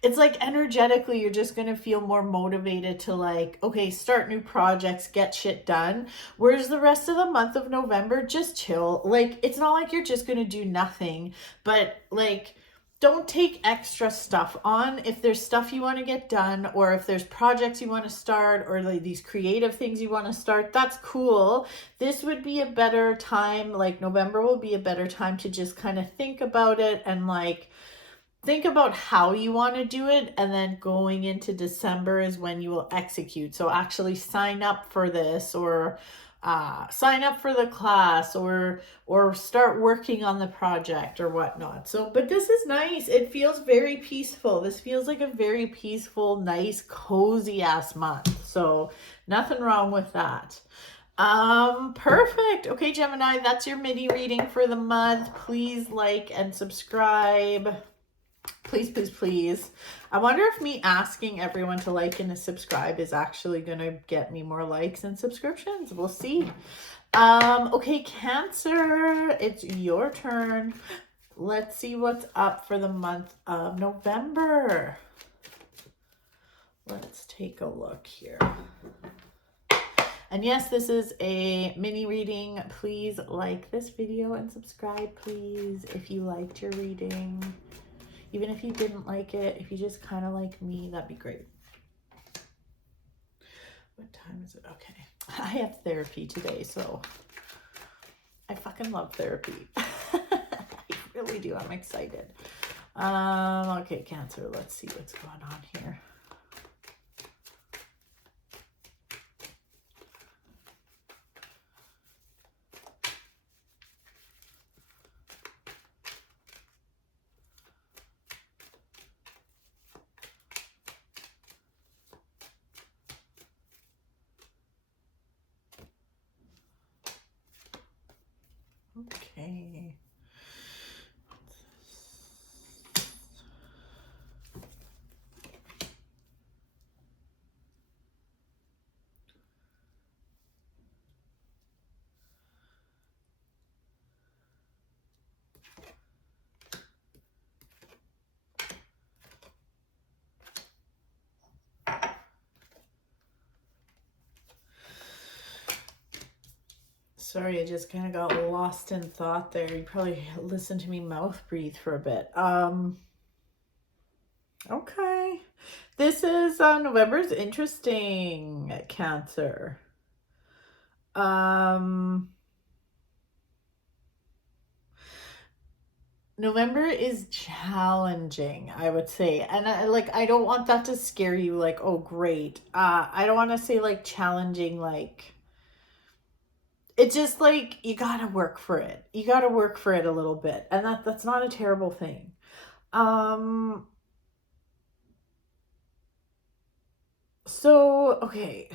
it's like energetically you're just going to feel more motivated to like, okay, start new projects, get shit done. Whereas the rest of the month of November, just chill. Like it's not like you're just going to do nothing, but like don't take extra stuff on. If there's stuff you want to get done, or if there's projects you want to start, or like these creative things you want to start, that's cool. This would be a better time, like November will be a better time to just kind of think about it and like think about how you want to do it, and then going into December is when you will execute. So actually sign up for this, or sign up for the class, or start working on the project or whatnot. So, but this is nice. It feels very peaceful. This feels like a very peaceful, nice, cozy ass month. So nothing wrong with that. Perfect. Okay, Gemini, that's your mini reading for the month. Please like and subscribe. Please, please, please. I wonder if me asking everyone to like and to subscribe is actually going to get me more likes and subscriptions. We'll see. Okay, Cancer, it's your turn. Let's see what's up for the month of November. Let's take a look here. And yes, this is a mini reading. Please like this video and subscribe, please, if you liked your reading. Even if you didn't like it, if you just kind of like me, that'd be great. What time is it? Okay. I have therapy today, so I fucking love therapy. I really do. I'm excited. Okay, Cancer, let's see what's going on here. Okay. Sorry, I just kind of got lost in thought there. You probably listened to me mouth breathe for a bit. Okay. This is November's interesting, Cancer. November is challenging, I would say. And I don't want that to scare you like, oh, great. I don't want to say like challenging, like it's just like you gotta work for it. You gotta work for it a little bit. And that's not a terrible thing. So, okay.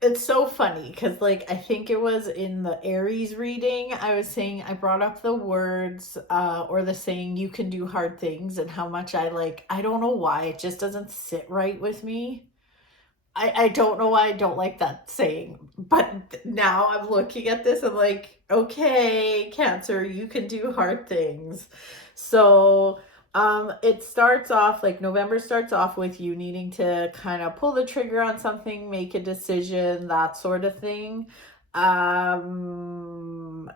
It's so funny because, like, I think it was in the Aries reading, I was saying, I brought up the words or the saying, you can do hard things, and how much I don't know why, it just doesn't sit right with me. I don't know why I don't like that saying, but now I'm looking at this and like, okay, Cancer, you can do hard things. So it starts off, like November starts off with you needing to kind of pull the trigger on something, make a decision, that sort of thing. And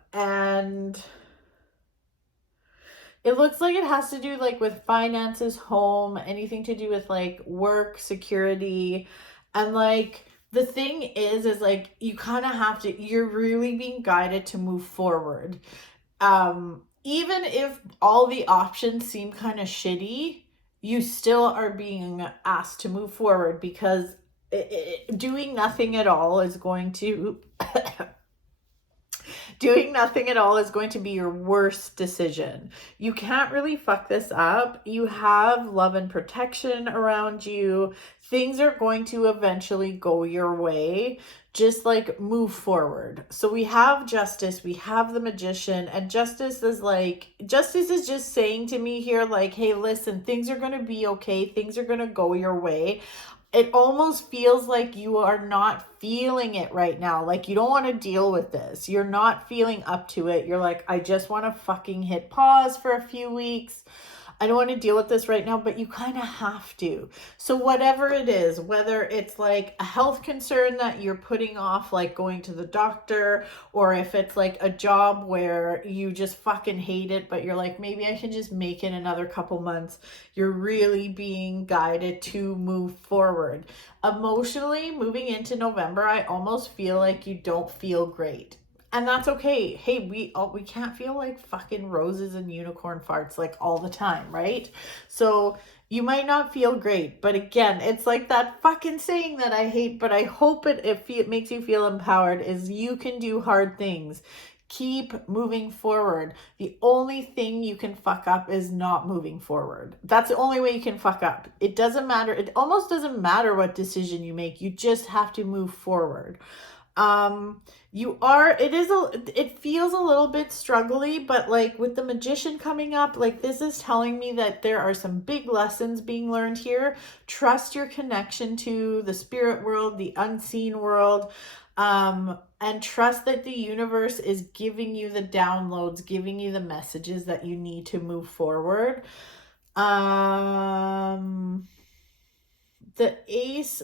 it looks like it has to do like with finances, home, anything to do with like work, security. And like the thing is like you kind of have to, you're really being guided to move forward. Even if all the options seem kind of shitty, you still are being asked to move forward, because doing nothing at all is going to doing nothing at all is going to be your worst decision. You can't really fuck this up. You have love and protection around you. Things are going to eventually go your way. Just like move forward. So we have Justice, we have the Magician, and Justice is just saying to me here, like, hey, listen, things are going to be okay. Things are going to go your way. It almost feels like you are not feeling it right now. Like you don't want to deal with this. You're not feeling up to it. You're like, I just want to fucking hit pause for a few weeks. I don't want to deal with this right now, but you kind of have to. So whatever it is, whether it's like a health concern that you're putting off, like going to the doctor, or if it's like a job where you just fucking hate it, but you're like, maybe I can just make it another couple months. You're really being guided to move forward. Emotionally, moving into November, I almost feel like you don't feel great. And that's okay. Hey, we can't feel like fucking roses and unicorn farts like all the time, right? So you might not feel great, but again, it's like that fucking saying that I hate, but I hope it makes you feel empowered, is you can do hard things. Keep moving forward. The only thing you can fuck up is not moving forward. That's the only way you can fuck up. It doesn't matter. It almost doesn't matter what decision you make. You just have to move forward. It feels a little bit struggly, but like with the Magician coming up, like this is telling me that there are some big lessons being learned here. Trust your connection to the spirit world, the unseen world, and trust that the universe is giving you the downloads, giving you the messages that you need to move forward. The Ace...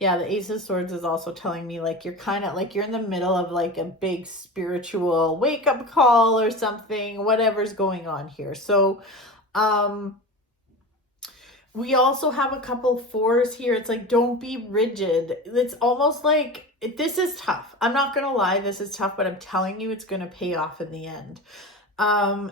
Yeah, the Ace of Swords is also telling me like you're kind of like you're in the middle of like a big spiritual wake-up call or something, whatever's going on here. So we also have a couple fours here. It's like, don't be rigid. It's almost like this is tough. I'm not gonna lie, this is tough, but I'm telling you it's gonna pay off in the end.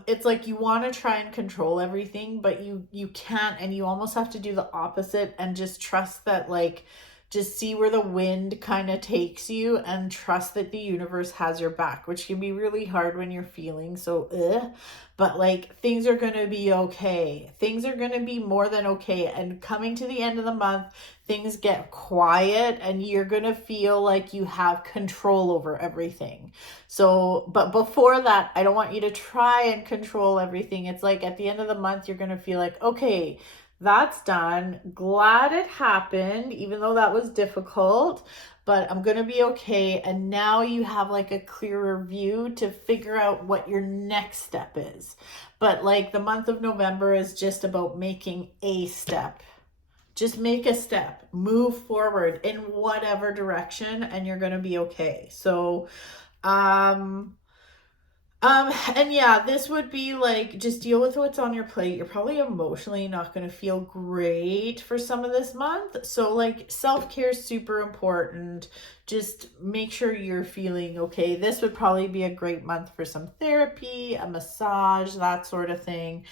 It's like you want to try and control everything, but you can't, and you almost have to do the opposite and just trust that, like, just see where the wind kind of takes you and trust that the universe has your back, which can be really hard when you're feeling so but like things are going to be okay. Things are going to be more than okay. And coming to the end of the month, things get quiet and you're going to feel like you have control over everything. So, but before that, I don't want you to try and control everything. It's like at the end of the month, you're going to feel like, okay, that's done. Glad it happened, even though that was difficult, but I'm going to be okay. And now you have like a clearer view to figure out what your next step is. But like the month of November is just about making a step. Just make a step, move forward in whatever direction, and you're going to be okay. So, and yeah, this would be like, just deal with what's on your plate. You're probably emotionally not going to feel great for some of this month. So like self-care is super important. Just make sure you're feeling okay. This would probably be a great month for some therapy, a massage, that sort of thing.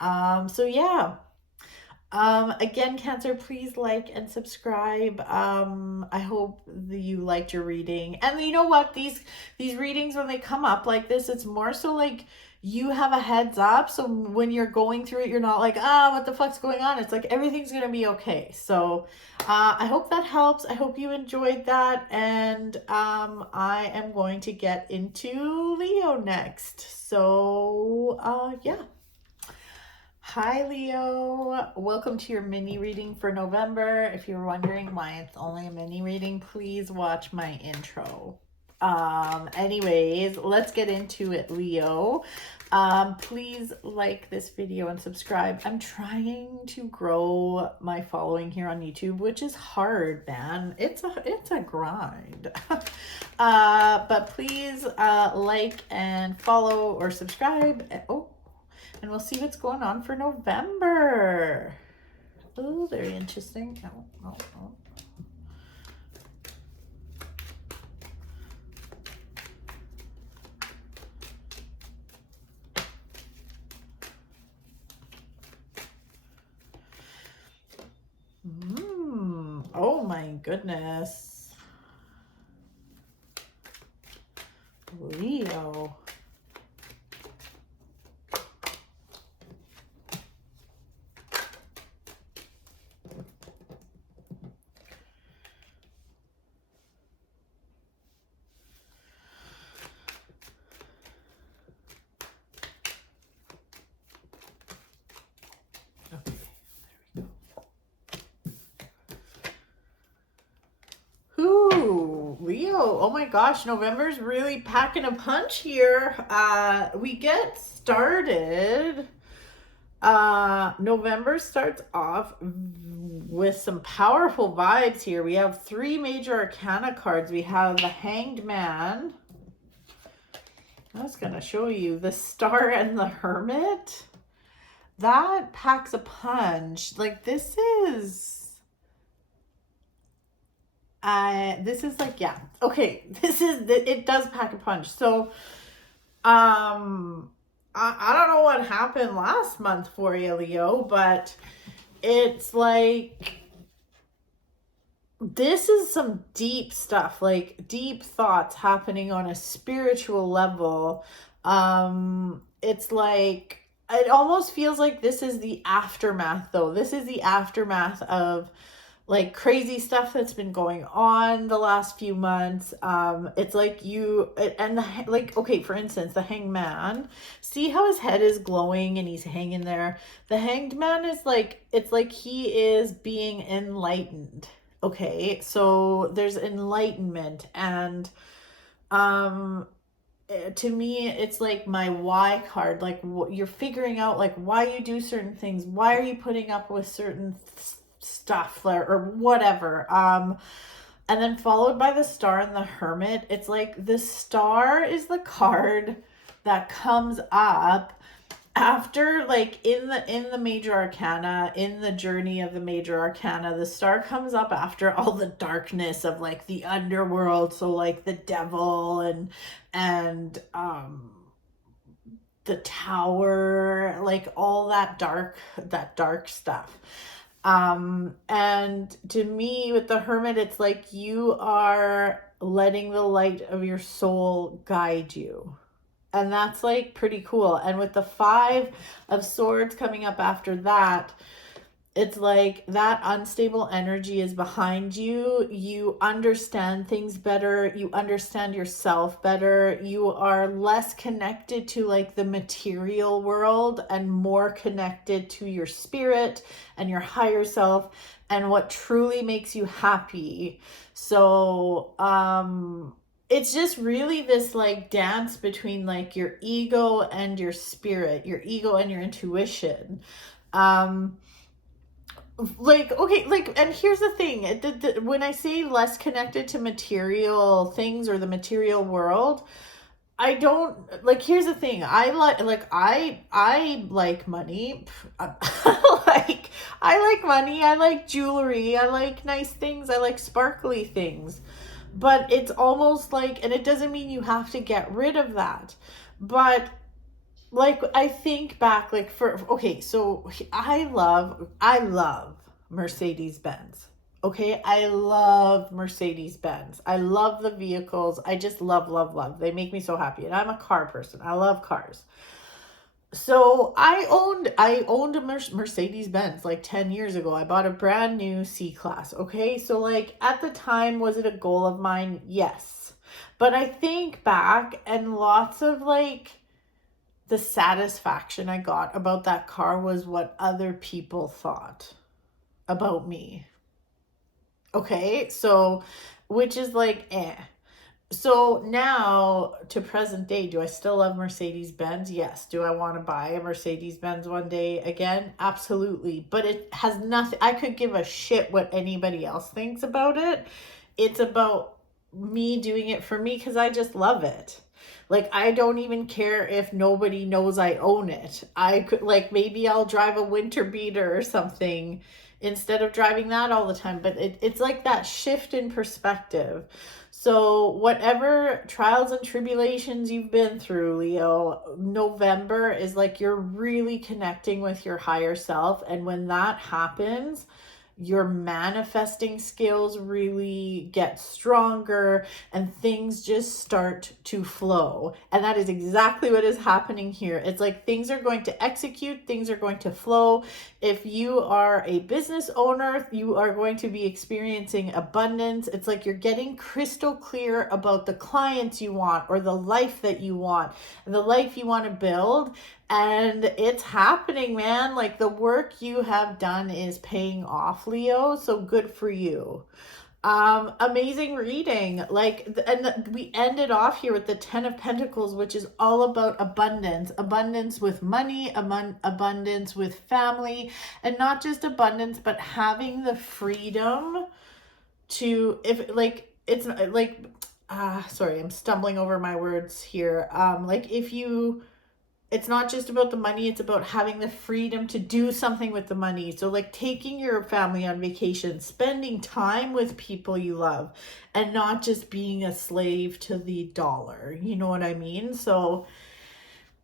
So yeah. Again, Cancer, please like and subscribe. I hope that you liked your reading. And you know what? These readings, when they come up like this, it's more so like you have a heads up. So when you're going through it, you're not like, what the fuck's going on? It's like everything's going to be okay. So I hope that helps. I hope you enjoyed that. And I am going to get into Leo next. So yeah. Hi Leo, welcome to your mini reading for November. If you're wondering why it's only a mini reading, please watch my intro. Anyways, let's get into it, Leo. Please like this video and subscribe. I'm trying to grow my following here on YouTube, which is hard, man. It's a grind. But please like and follow or subscribe. And we'll see what's going on for November. Oh, very interesting. Oh. Oh my goodness. Leo. Leo, oh my gosh, November's really packing a punch here. We get started November starts off with some powerful vibes here. We have 3 major arcana cards. We have the Hanged Man. I was going to show you the Star and the Hermit. That packs a punch. Like, this is like, yeah. Okay, it does pack a punch. So, I don't know what happened last month for you, Leo, but it's like, this is some deep stuff, like deep thoughts happening on a spiritual level. It's like, it almost feels like this is the aftermath, though. This is the aftermath of like crazy stuff that's been going on the last few months. It's like like, okay, for instance, the Hanged Man, see how his head is glowing and he's hanging there? The Hanged Man is like, it's like he is being enlightened. Okay, so there's enlightenment, and to me, it's like my why card. Like, you're figuring out like why you do certain things, why are you putting up with certain stuff or whatever. And then followed by the Star and the Hermit. It's like the Star is the card that comes up after, like, in the major arcana, in the journey of the major arcana. The Star comes up after all the darkness of like the underworld, so like the devil and the Tower, like all that dark stuff. And to me, with the Hermit, it's like you are letting the light of your soul guide you. And that's like pretty cool. And with the 5 of Swords coming up after that, it's like that unstable energy is behind you. You understand things better. You understand yourself better. You are less connected to like the material world and more connected to your spirit and your higher self and what truly makes you happy. So, it's just really this like dance between like your ego and your spirit, your ego and your intuition. Like, okay, like, and here's the thing, when I say less connected to material things or the material world, I don't like, here's the thing, I like money. I like money, I like jewelry, I like nice things, I like sparkly things. But it's almost like, and it doesn't mean you have to get rid of that, but like, I think back, like, okay, so I love Mercedes-Benz. Okay, I love Mercedes-Benz. I love the vehicles. I just love. They make me so happy. And I'm a car person. I love cars. So I owned a Mercedes-Benz like 10 years ago. I bought a brand new C-Class. Okay, so like at the time, was it a goal of mine? Yes. But I think back, and lots of like the satisfaction I got about that car was what other people thought about me. Okay, so, which is like, eh. So now to present day, do I still love Mercedes-Benz? Yes. Do I want to buy a Mercedes-Benz one day again? Absolutely. But it has nothing, I could give a shit what anybody else thinks about it. It's about me doing it for me because I just love it. Like, I don't even care if nobody knows I own it. I could, like, maybe I'll drive a winter beater or something instead of driving that all the time. But it's like that shift in perspective. So whatever trials and tribulations you've been through, Leo, November is like you're really connecting with your higher self. And when that happens, your manifesting skills really get stronger and things just start to flow. And that is exactly what is happening here. It's like things are going to execute, things are going to flow. If you are a business owner, you are going to be experiencing abundance. It's like you're getting crystal clear about the clients you want or the life that you want, the life you want to build. And it's happening, man. Like, the work you have done is paying off, Leo. So good for you. Amazing reading. Like, we ended off here with the 10 of Pentacles, which is all about abundance with money, abundance with family, and not just abundance, but having the freedom to, if like, it's like, sorry, I'm stumbling over my words here. Like, if you, it's not just about the money, it's about having the freedom to do something with the money. So like taking your family on vacation, spending time with people you love, and not just being a slave to the dollar. You know what I mean? So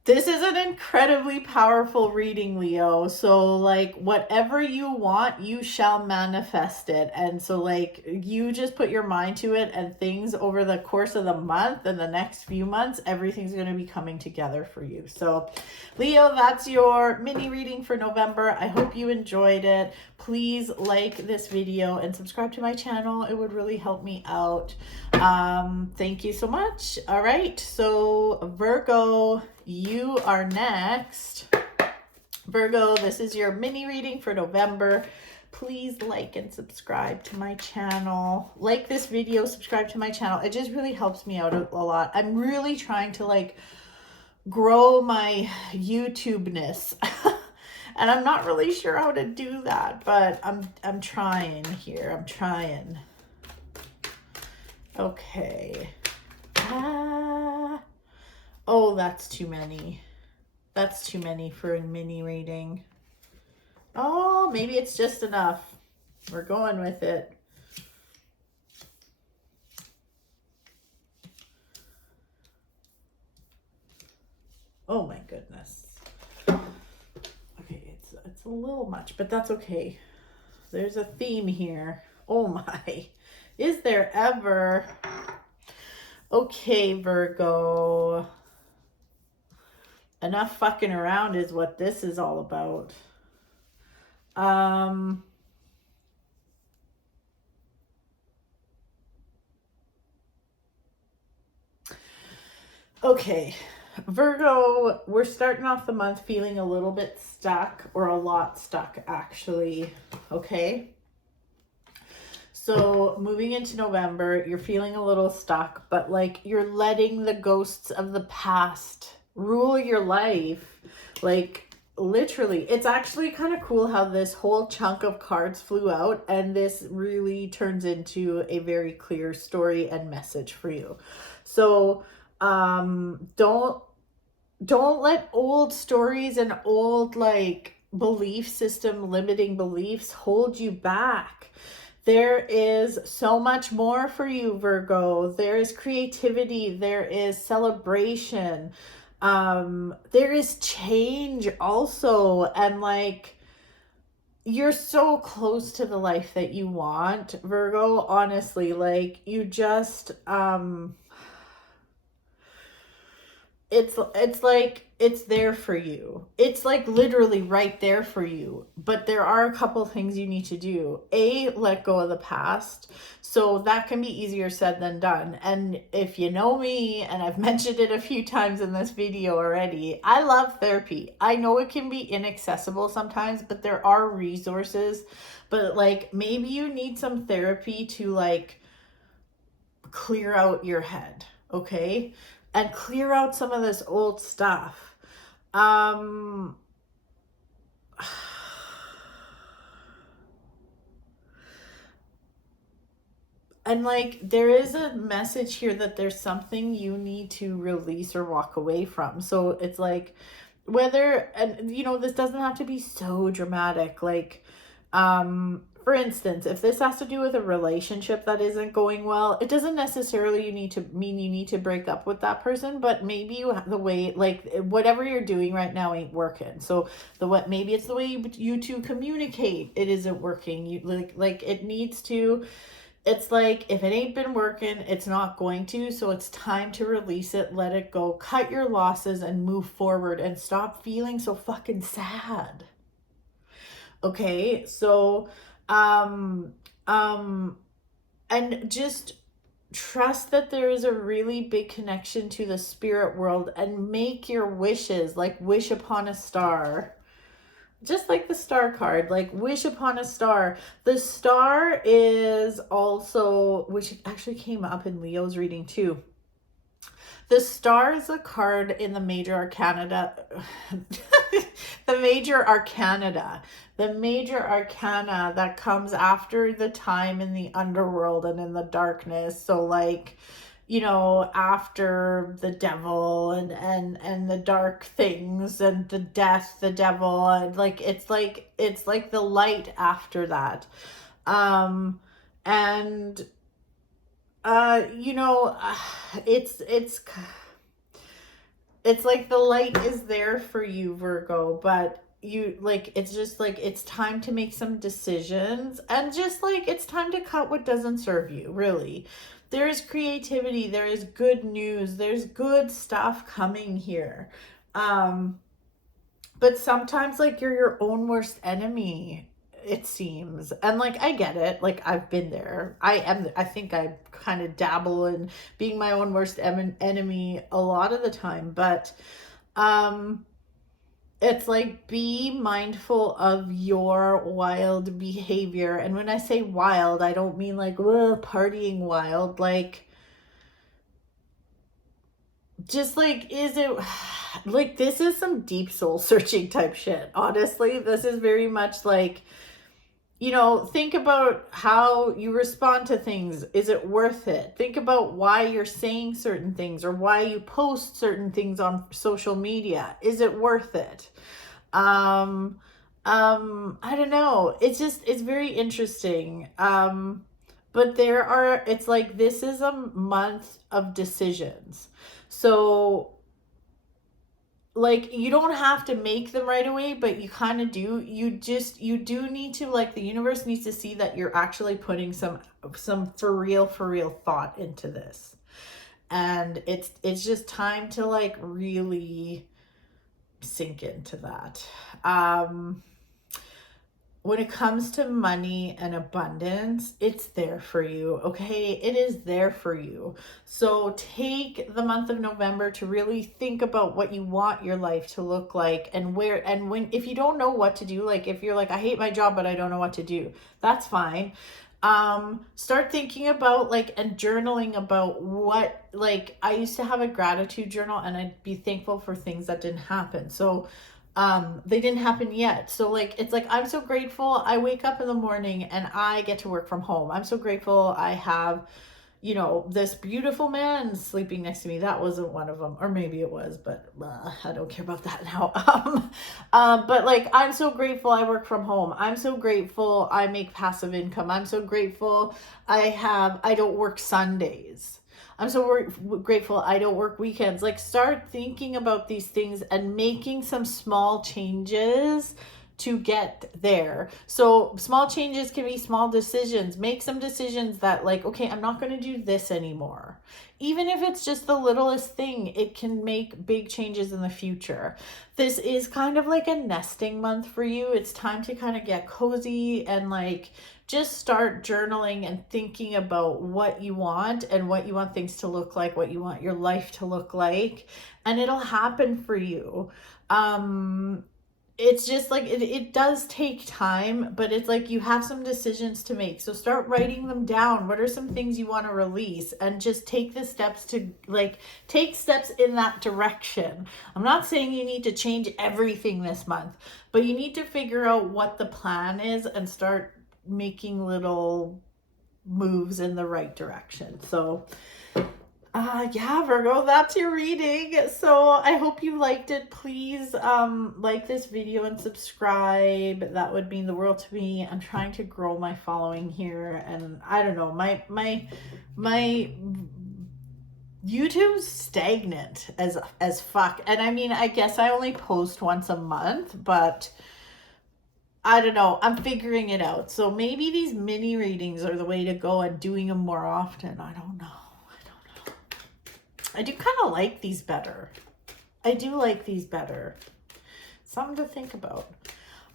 this is an incredibly powerful reading, Leo. So like whatever you want, you shall manifest it. And so like you just put your mind to it, and things over the course of the month and the next few months, everything's going to be coming together for you. So Leo, that's your mini reading for November. I hope you enjoyed it. Please like this video and subscribe to my channel. It would really help me out. Thank you so much. All right. So Virgo, you are next. Virgo, this is your mini reading for November. Please like and subscribe to my channel. Like this video, subscribe to my channel. It just really helps me out a lot. I'm really trying to like grow my YouTube-ness. And I'm not really sure how to do that, but I'm trying here. I'm trying. Okay. Oh, that's too many. That's too many for a mini reading. Oh, maybe it's just enough. We're going with it. Oh my goodness. Okay, it's a little much, but that's okay. There's a theme here. Oh my. Is there ever? Okay, Virgo. Enough fucking around is what this is all about. Okay, Virgo, we're starting off the month feeling a little bit stuck, or a lot stuck actually. Okay. So moving into November, you're feeling a little stuck, but like you're letting the ghosts of the past rule your life. Like literally, it's actually kind of cool how this whole chunk of cards flew out, and this really turns into a very clear story and message for you. So don't let old stories and old like belief system limiting beliefs hold you back. There is so much more for you, Virgo. There is creativity, there is celebration, there is change also, and like you're so close to the life that you want, Virgo. Honestly, like you just it's like it's there for you. It's like literally right there for you. But there are a couple things you need to do. Let go of the past. So that can be easier said than done. And if you know me, and I've mentioned it a few times in this video already, I love therapy. I know it can be inaccessible sometimes, but there are resources. But like maybe you need some therapy to like clear out your head, okay? And clear out some of this old stuff. And like there is a message here that there's something you need to release or walk away from. So it's like whether, and you know, this doesn't have to be so dramatic. Like for instance, if this has to do with a relationship that isn't going well, it doesn't necessarily mean you need to break up with that person, but maybe you have the way, like whatever you're doing right now ain't working. So maybe it's the way you two communicate. It isn't working. You like it needs to. It's like if it ain't been working, it's not going to. So it's time to release it, let it go, cut your losses, and move forward, and stop feeling so fucking sad. Okay, so and just trust that there is a really big connection to the spirit world, and make your wishes, like wish upon a star. just like the star card, like wish upon a star. The star is also, which actually came up in Leo's reading too. The star is a card in the major arcana, the major arcana, the major arcana that comes after the time in the underworld and in the darkness. So like, you know, after the devil and the dark things and the death, the devil, and like it's like the light after that. And you know, it's like the light is there for you, Virgo, but you like, it's just like it's time to make some decisions, and just like it's time to cut what doesn't serve you, really. There is creativity, there is good news, there's good stuff coming here. But sometimes like you're your own worst enemy, it seems. And like I get it, like I've been there. I think I kind of dabble in being my own worst enemy a lot of the time, but it's like, be mindful of your wild behavior. And when I say wild, I don't mean like partying wild, like just like, is it like, this is some deep soul searching type shit, honestly. This is very much like, you know, think about how you respond to things. Is it worth it? Think about why you're saying certain things or why you post certain things on social media. Is it worth it? I don't know. It's very interesting. But it's like, this is a month of decisions. So like, you don't have to make them right away, but you kind of do. You do need to, like, the universe needs to see that you're actually putting some for real thought into this. And it's just time to like really sink into that. When it comes to money and abundance, it's there for you, okay? It is there for you. So take the month of November to really think about what you want your life to look like, and where, and when, if you don't know what to do, like if you're like, I hate my job, but I don't know what to do, that's fine. Start thinking about like, and journaling about what, like, I used to have a gratitude journal and I'd be thankful for things that didn't happen. So they didn't happen yet. So like, it's like, I'm so grateful I wake up in the morning and I get to work from home. I'm so grateful I have, you know, this beautiful man sleeping next to me. That wasn't one of them, or maybe it was, but I don't care about that now. But like, I'm so grateful I work from home. I'm so grateful I make passive income. I'm so grateful I don't work Sundays. I'm so grateful I don't work weekends. Like, start thinking about these things and making some small changes to get there. So small changes can be small decisions. Make some decisions that like, okay, I'm not going to do this anymore. Even if it's just the littlest thing, it can make big changes in the future. This is kind of like a nesting month for you. It's time to kind of get cozy and like just start journaling and thinking about what you want and what you want things to look like, what you want your life to look like, and it'll happen for you. It's just like, it does take time, but it's like you have some decisions to make. So start writing them down. What are some things you want to release? And just take the steps to like, take steps in that direction. I'm not saying you need to change everything this month, but you need to figure out what the plan is and start making little moves in the right direction. So yeah, Virgo, that's your reading. So I hope you liked it. Please like this video and subscribe. That would mean the world to me. I'm trying to grow my following here, and I don't know, my YouTube's stagnant as fuck. And I mean, I guess I only post once a month, but I don't know, I'm figuring it out. So maybe these mini readings are the way to go, and doing them more often. I don't know. I do kind of like these better. I do like these better. Something to think about.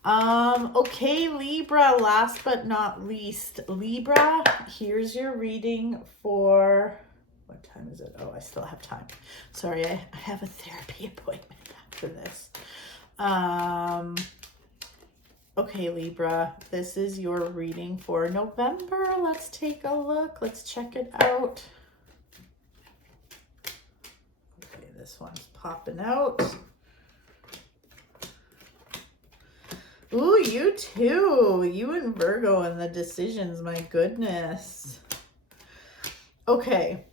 Okay, Libra, last but not least. Libra, here's your reading for, what time is it? Oh, I still have time. Sorry, I have a therapy appointment after this. Okay, Libra, this is your reading for November. Let's take a look. Let's check it out. Okay, this one's popping out. Ooh, you too. You and Virgo and the decisions, my goodness. Okay.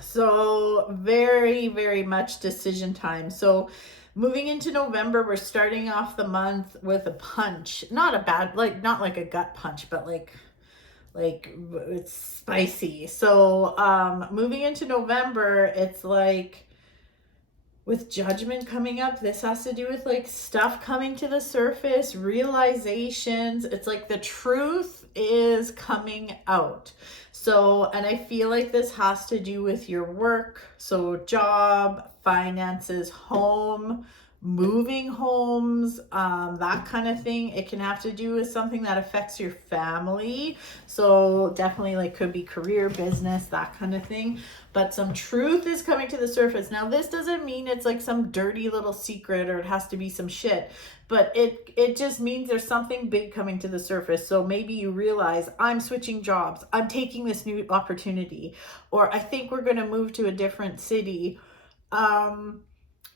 So very, very much decision time. So moving into November, we're starting off the month with a punch. Not a bad, like, not like a gut punch, but like it's spicy. So moving into November, it's like, with Judgment coming up, this has to do with like stuff coming to the surface, realizations. It's like the truth is coming out. So, and I feel like this has to do with your work. So job, finances, home, moving homes, that kind of thing. It can have to do with something that affects your family. So definitely like could be career, business, that kind of thing. But some truth is coming to the surface. Now, this doesn't mean it's like some dirty little secret or it has to be some shit, but it just means there's something big coming to the surface. So maybe you realize, I'm switching jobs, I'm taking this new opportunity, or I think we're going to move to a different city.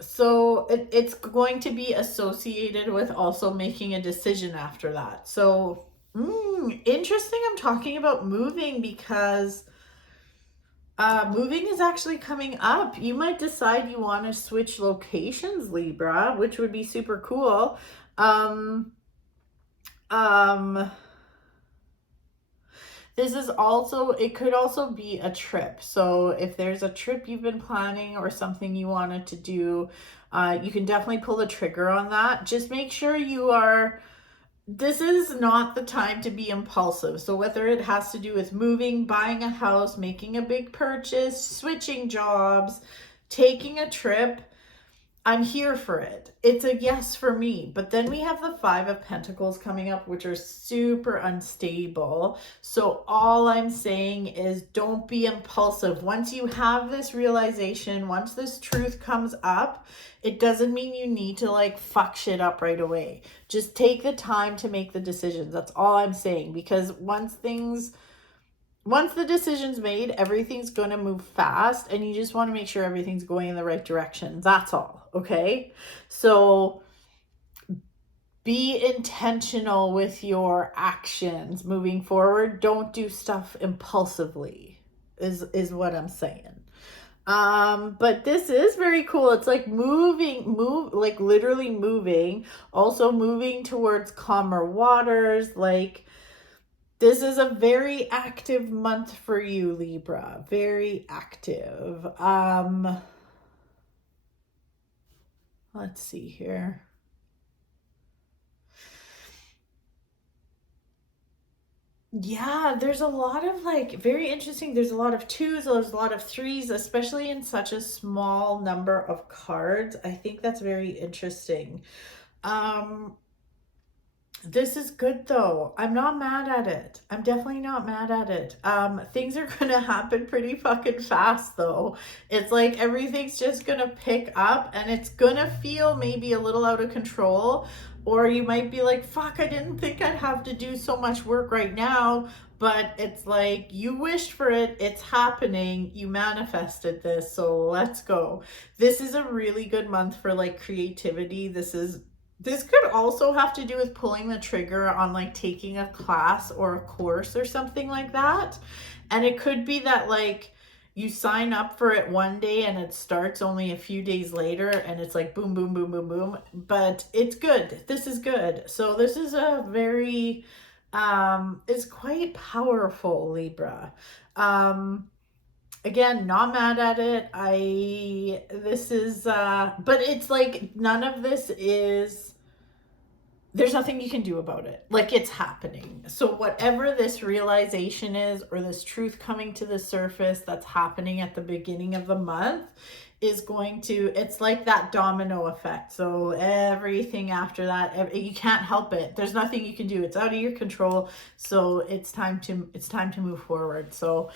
So it's going to be associated with also making a decision after that. So interesting. I'm talking about moving because moving is actually coming up. You might decide you want to switch locations, Libra, which would be super cool. This is also, it could also be a trip. So if there's a trip you've been planning or something you wanted to do, you can definitely pull the trigger on that. Just make sure you are, this is not the time to be impulsive. So whether it has to do with moving, buying a house, making a big purchase, switching jobs, taking a trip, I'm here for it. It's a yes for me. But then we have the Five of Pentacles coming up, which are super unstable. So all I'm saying is don't be impulsive. Once you have this realization, once this truth comes up, it doesn't mean you need to like fuck shit up right away. Just take the time to make the decisions. That's all I'm saying. Because once the decision's made, everything's going to move fast, and you just want to make sure everything's going in the right direction. That's all. Okay. So be intentional with your actions moving forward. Don't do stuff impulsively is what I'm saying. But this is very cool. It's like like literally moving, also moving towards calmer waters. Like, this is a very active month for you, Libra. Very active. Let's see here. Yeah, there's a lot of like, very interesting. There's a lot of twos, there's a lot of threes, especially in such a small number of cards. I think that's very interesting. This is good though. I'm not mad at it. I'm definitely not mad at it. Things are gonna happen pretty fucking fast though. It's like everything's just gonna pick up and it's gonna feel maybe a little out of control, or you might be like, fuck, I didn't think I'd have to do so much work right now. But it's like, you wished for it, it's happening, you manifested this, so let's go. This is a really good month for like creativity. This could also have to do with pulling the trigger on like taking a class or a course or something like that. And it could be that like you sign up for it one day and it starts only a few days later and it's like boom, boom, boom, boom, boom. But it's good. This is good. So this is a very, it's quite powerful, Libra. Again, not mad at it. But it's like none of this is, there's nothing you can do about it. Like, it's happening. So whatever this realization is, or this truth coming to the surface that's happening at the beginning of the month, is going to, it's like that domino effect. So everything after that, you can't help it. There's nothing you can do. It's out of your control. So it's time to move forward. So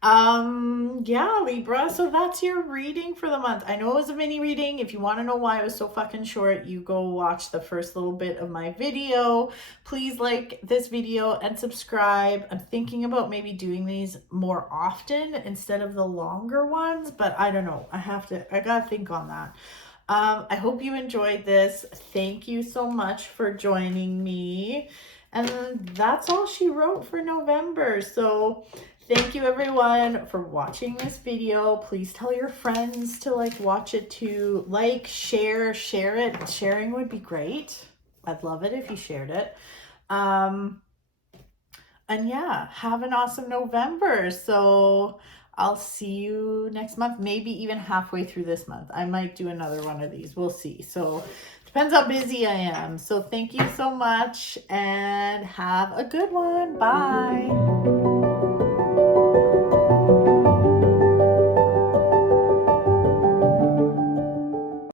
Yeah, Libra, so that's your reading for the month. I know it was a mini reading. If you want to know why it was so fucking short, you go watch the first little bit of my video. Please like this video and subscribe. I'm thinking about maybe doing these more often instead of the longer ones, but I don't know. I gotta think on that. I hope you enjoyed this. Thank you so much for joining me. And that's all she wrote for November. So thank you everyone for watching this video. Please tell your friends to like watch it too. Like, share it. Sharing would be great. I'd love it if you shared it. And yeah, have an awesome November. So I'll see you next month, maybe even halfway through this month. I might do another one of these. We'll see. So depends how busy I am. So thank you so much and have a good one. Bye.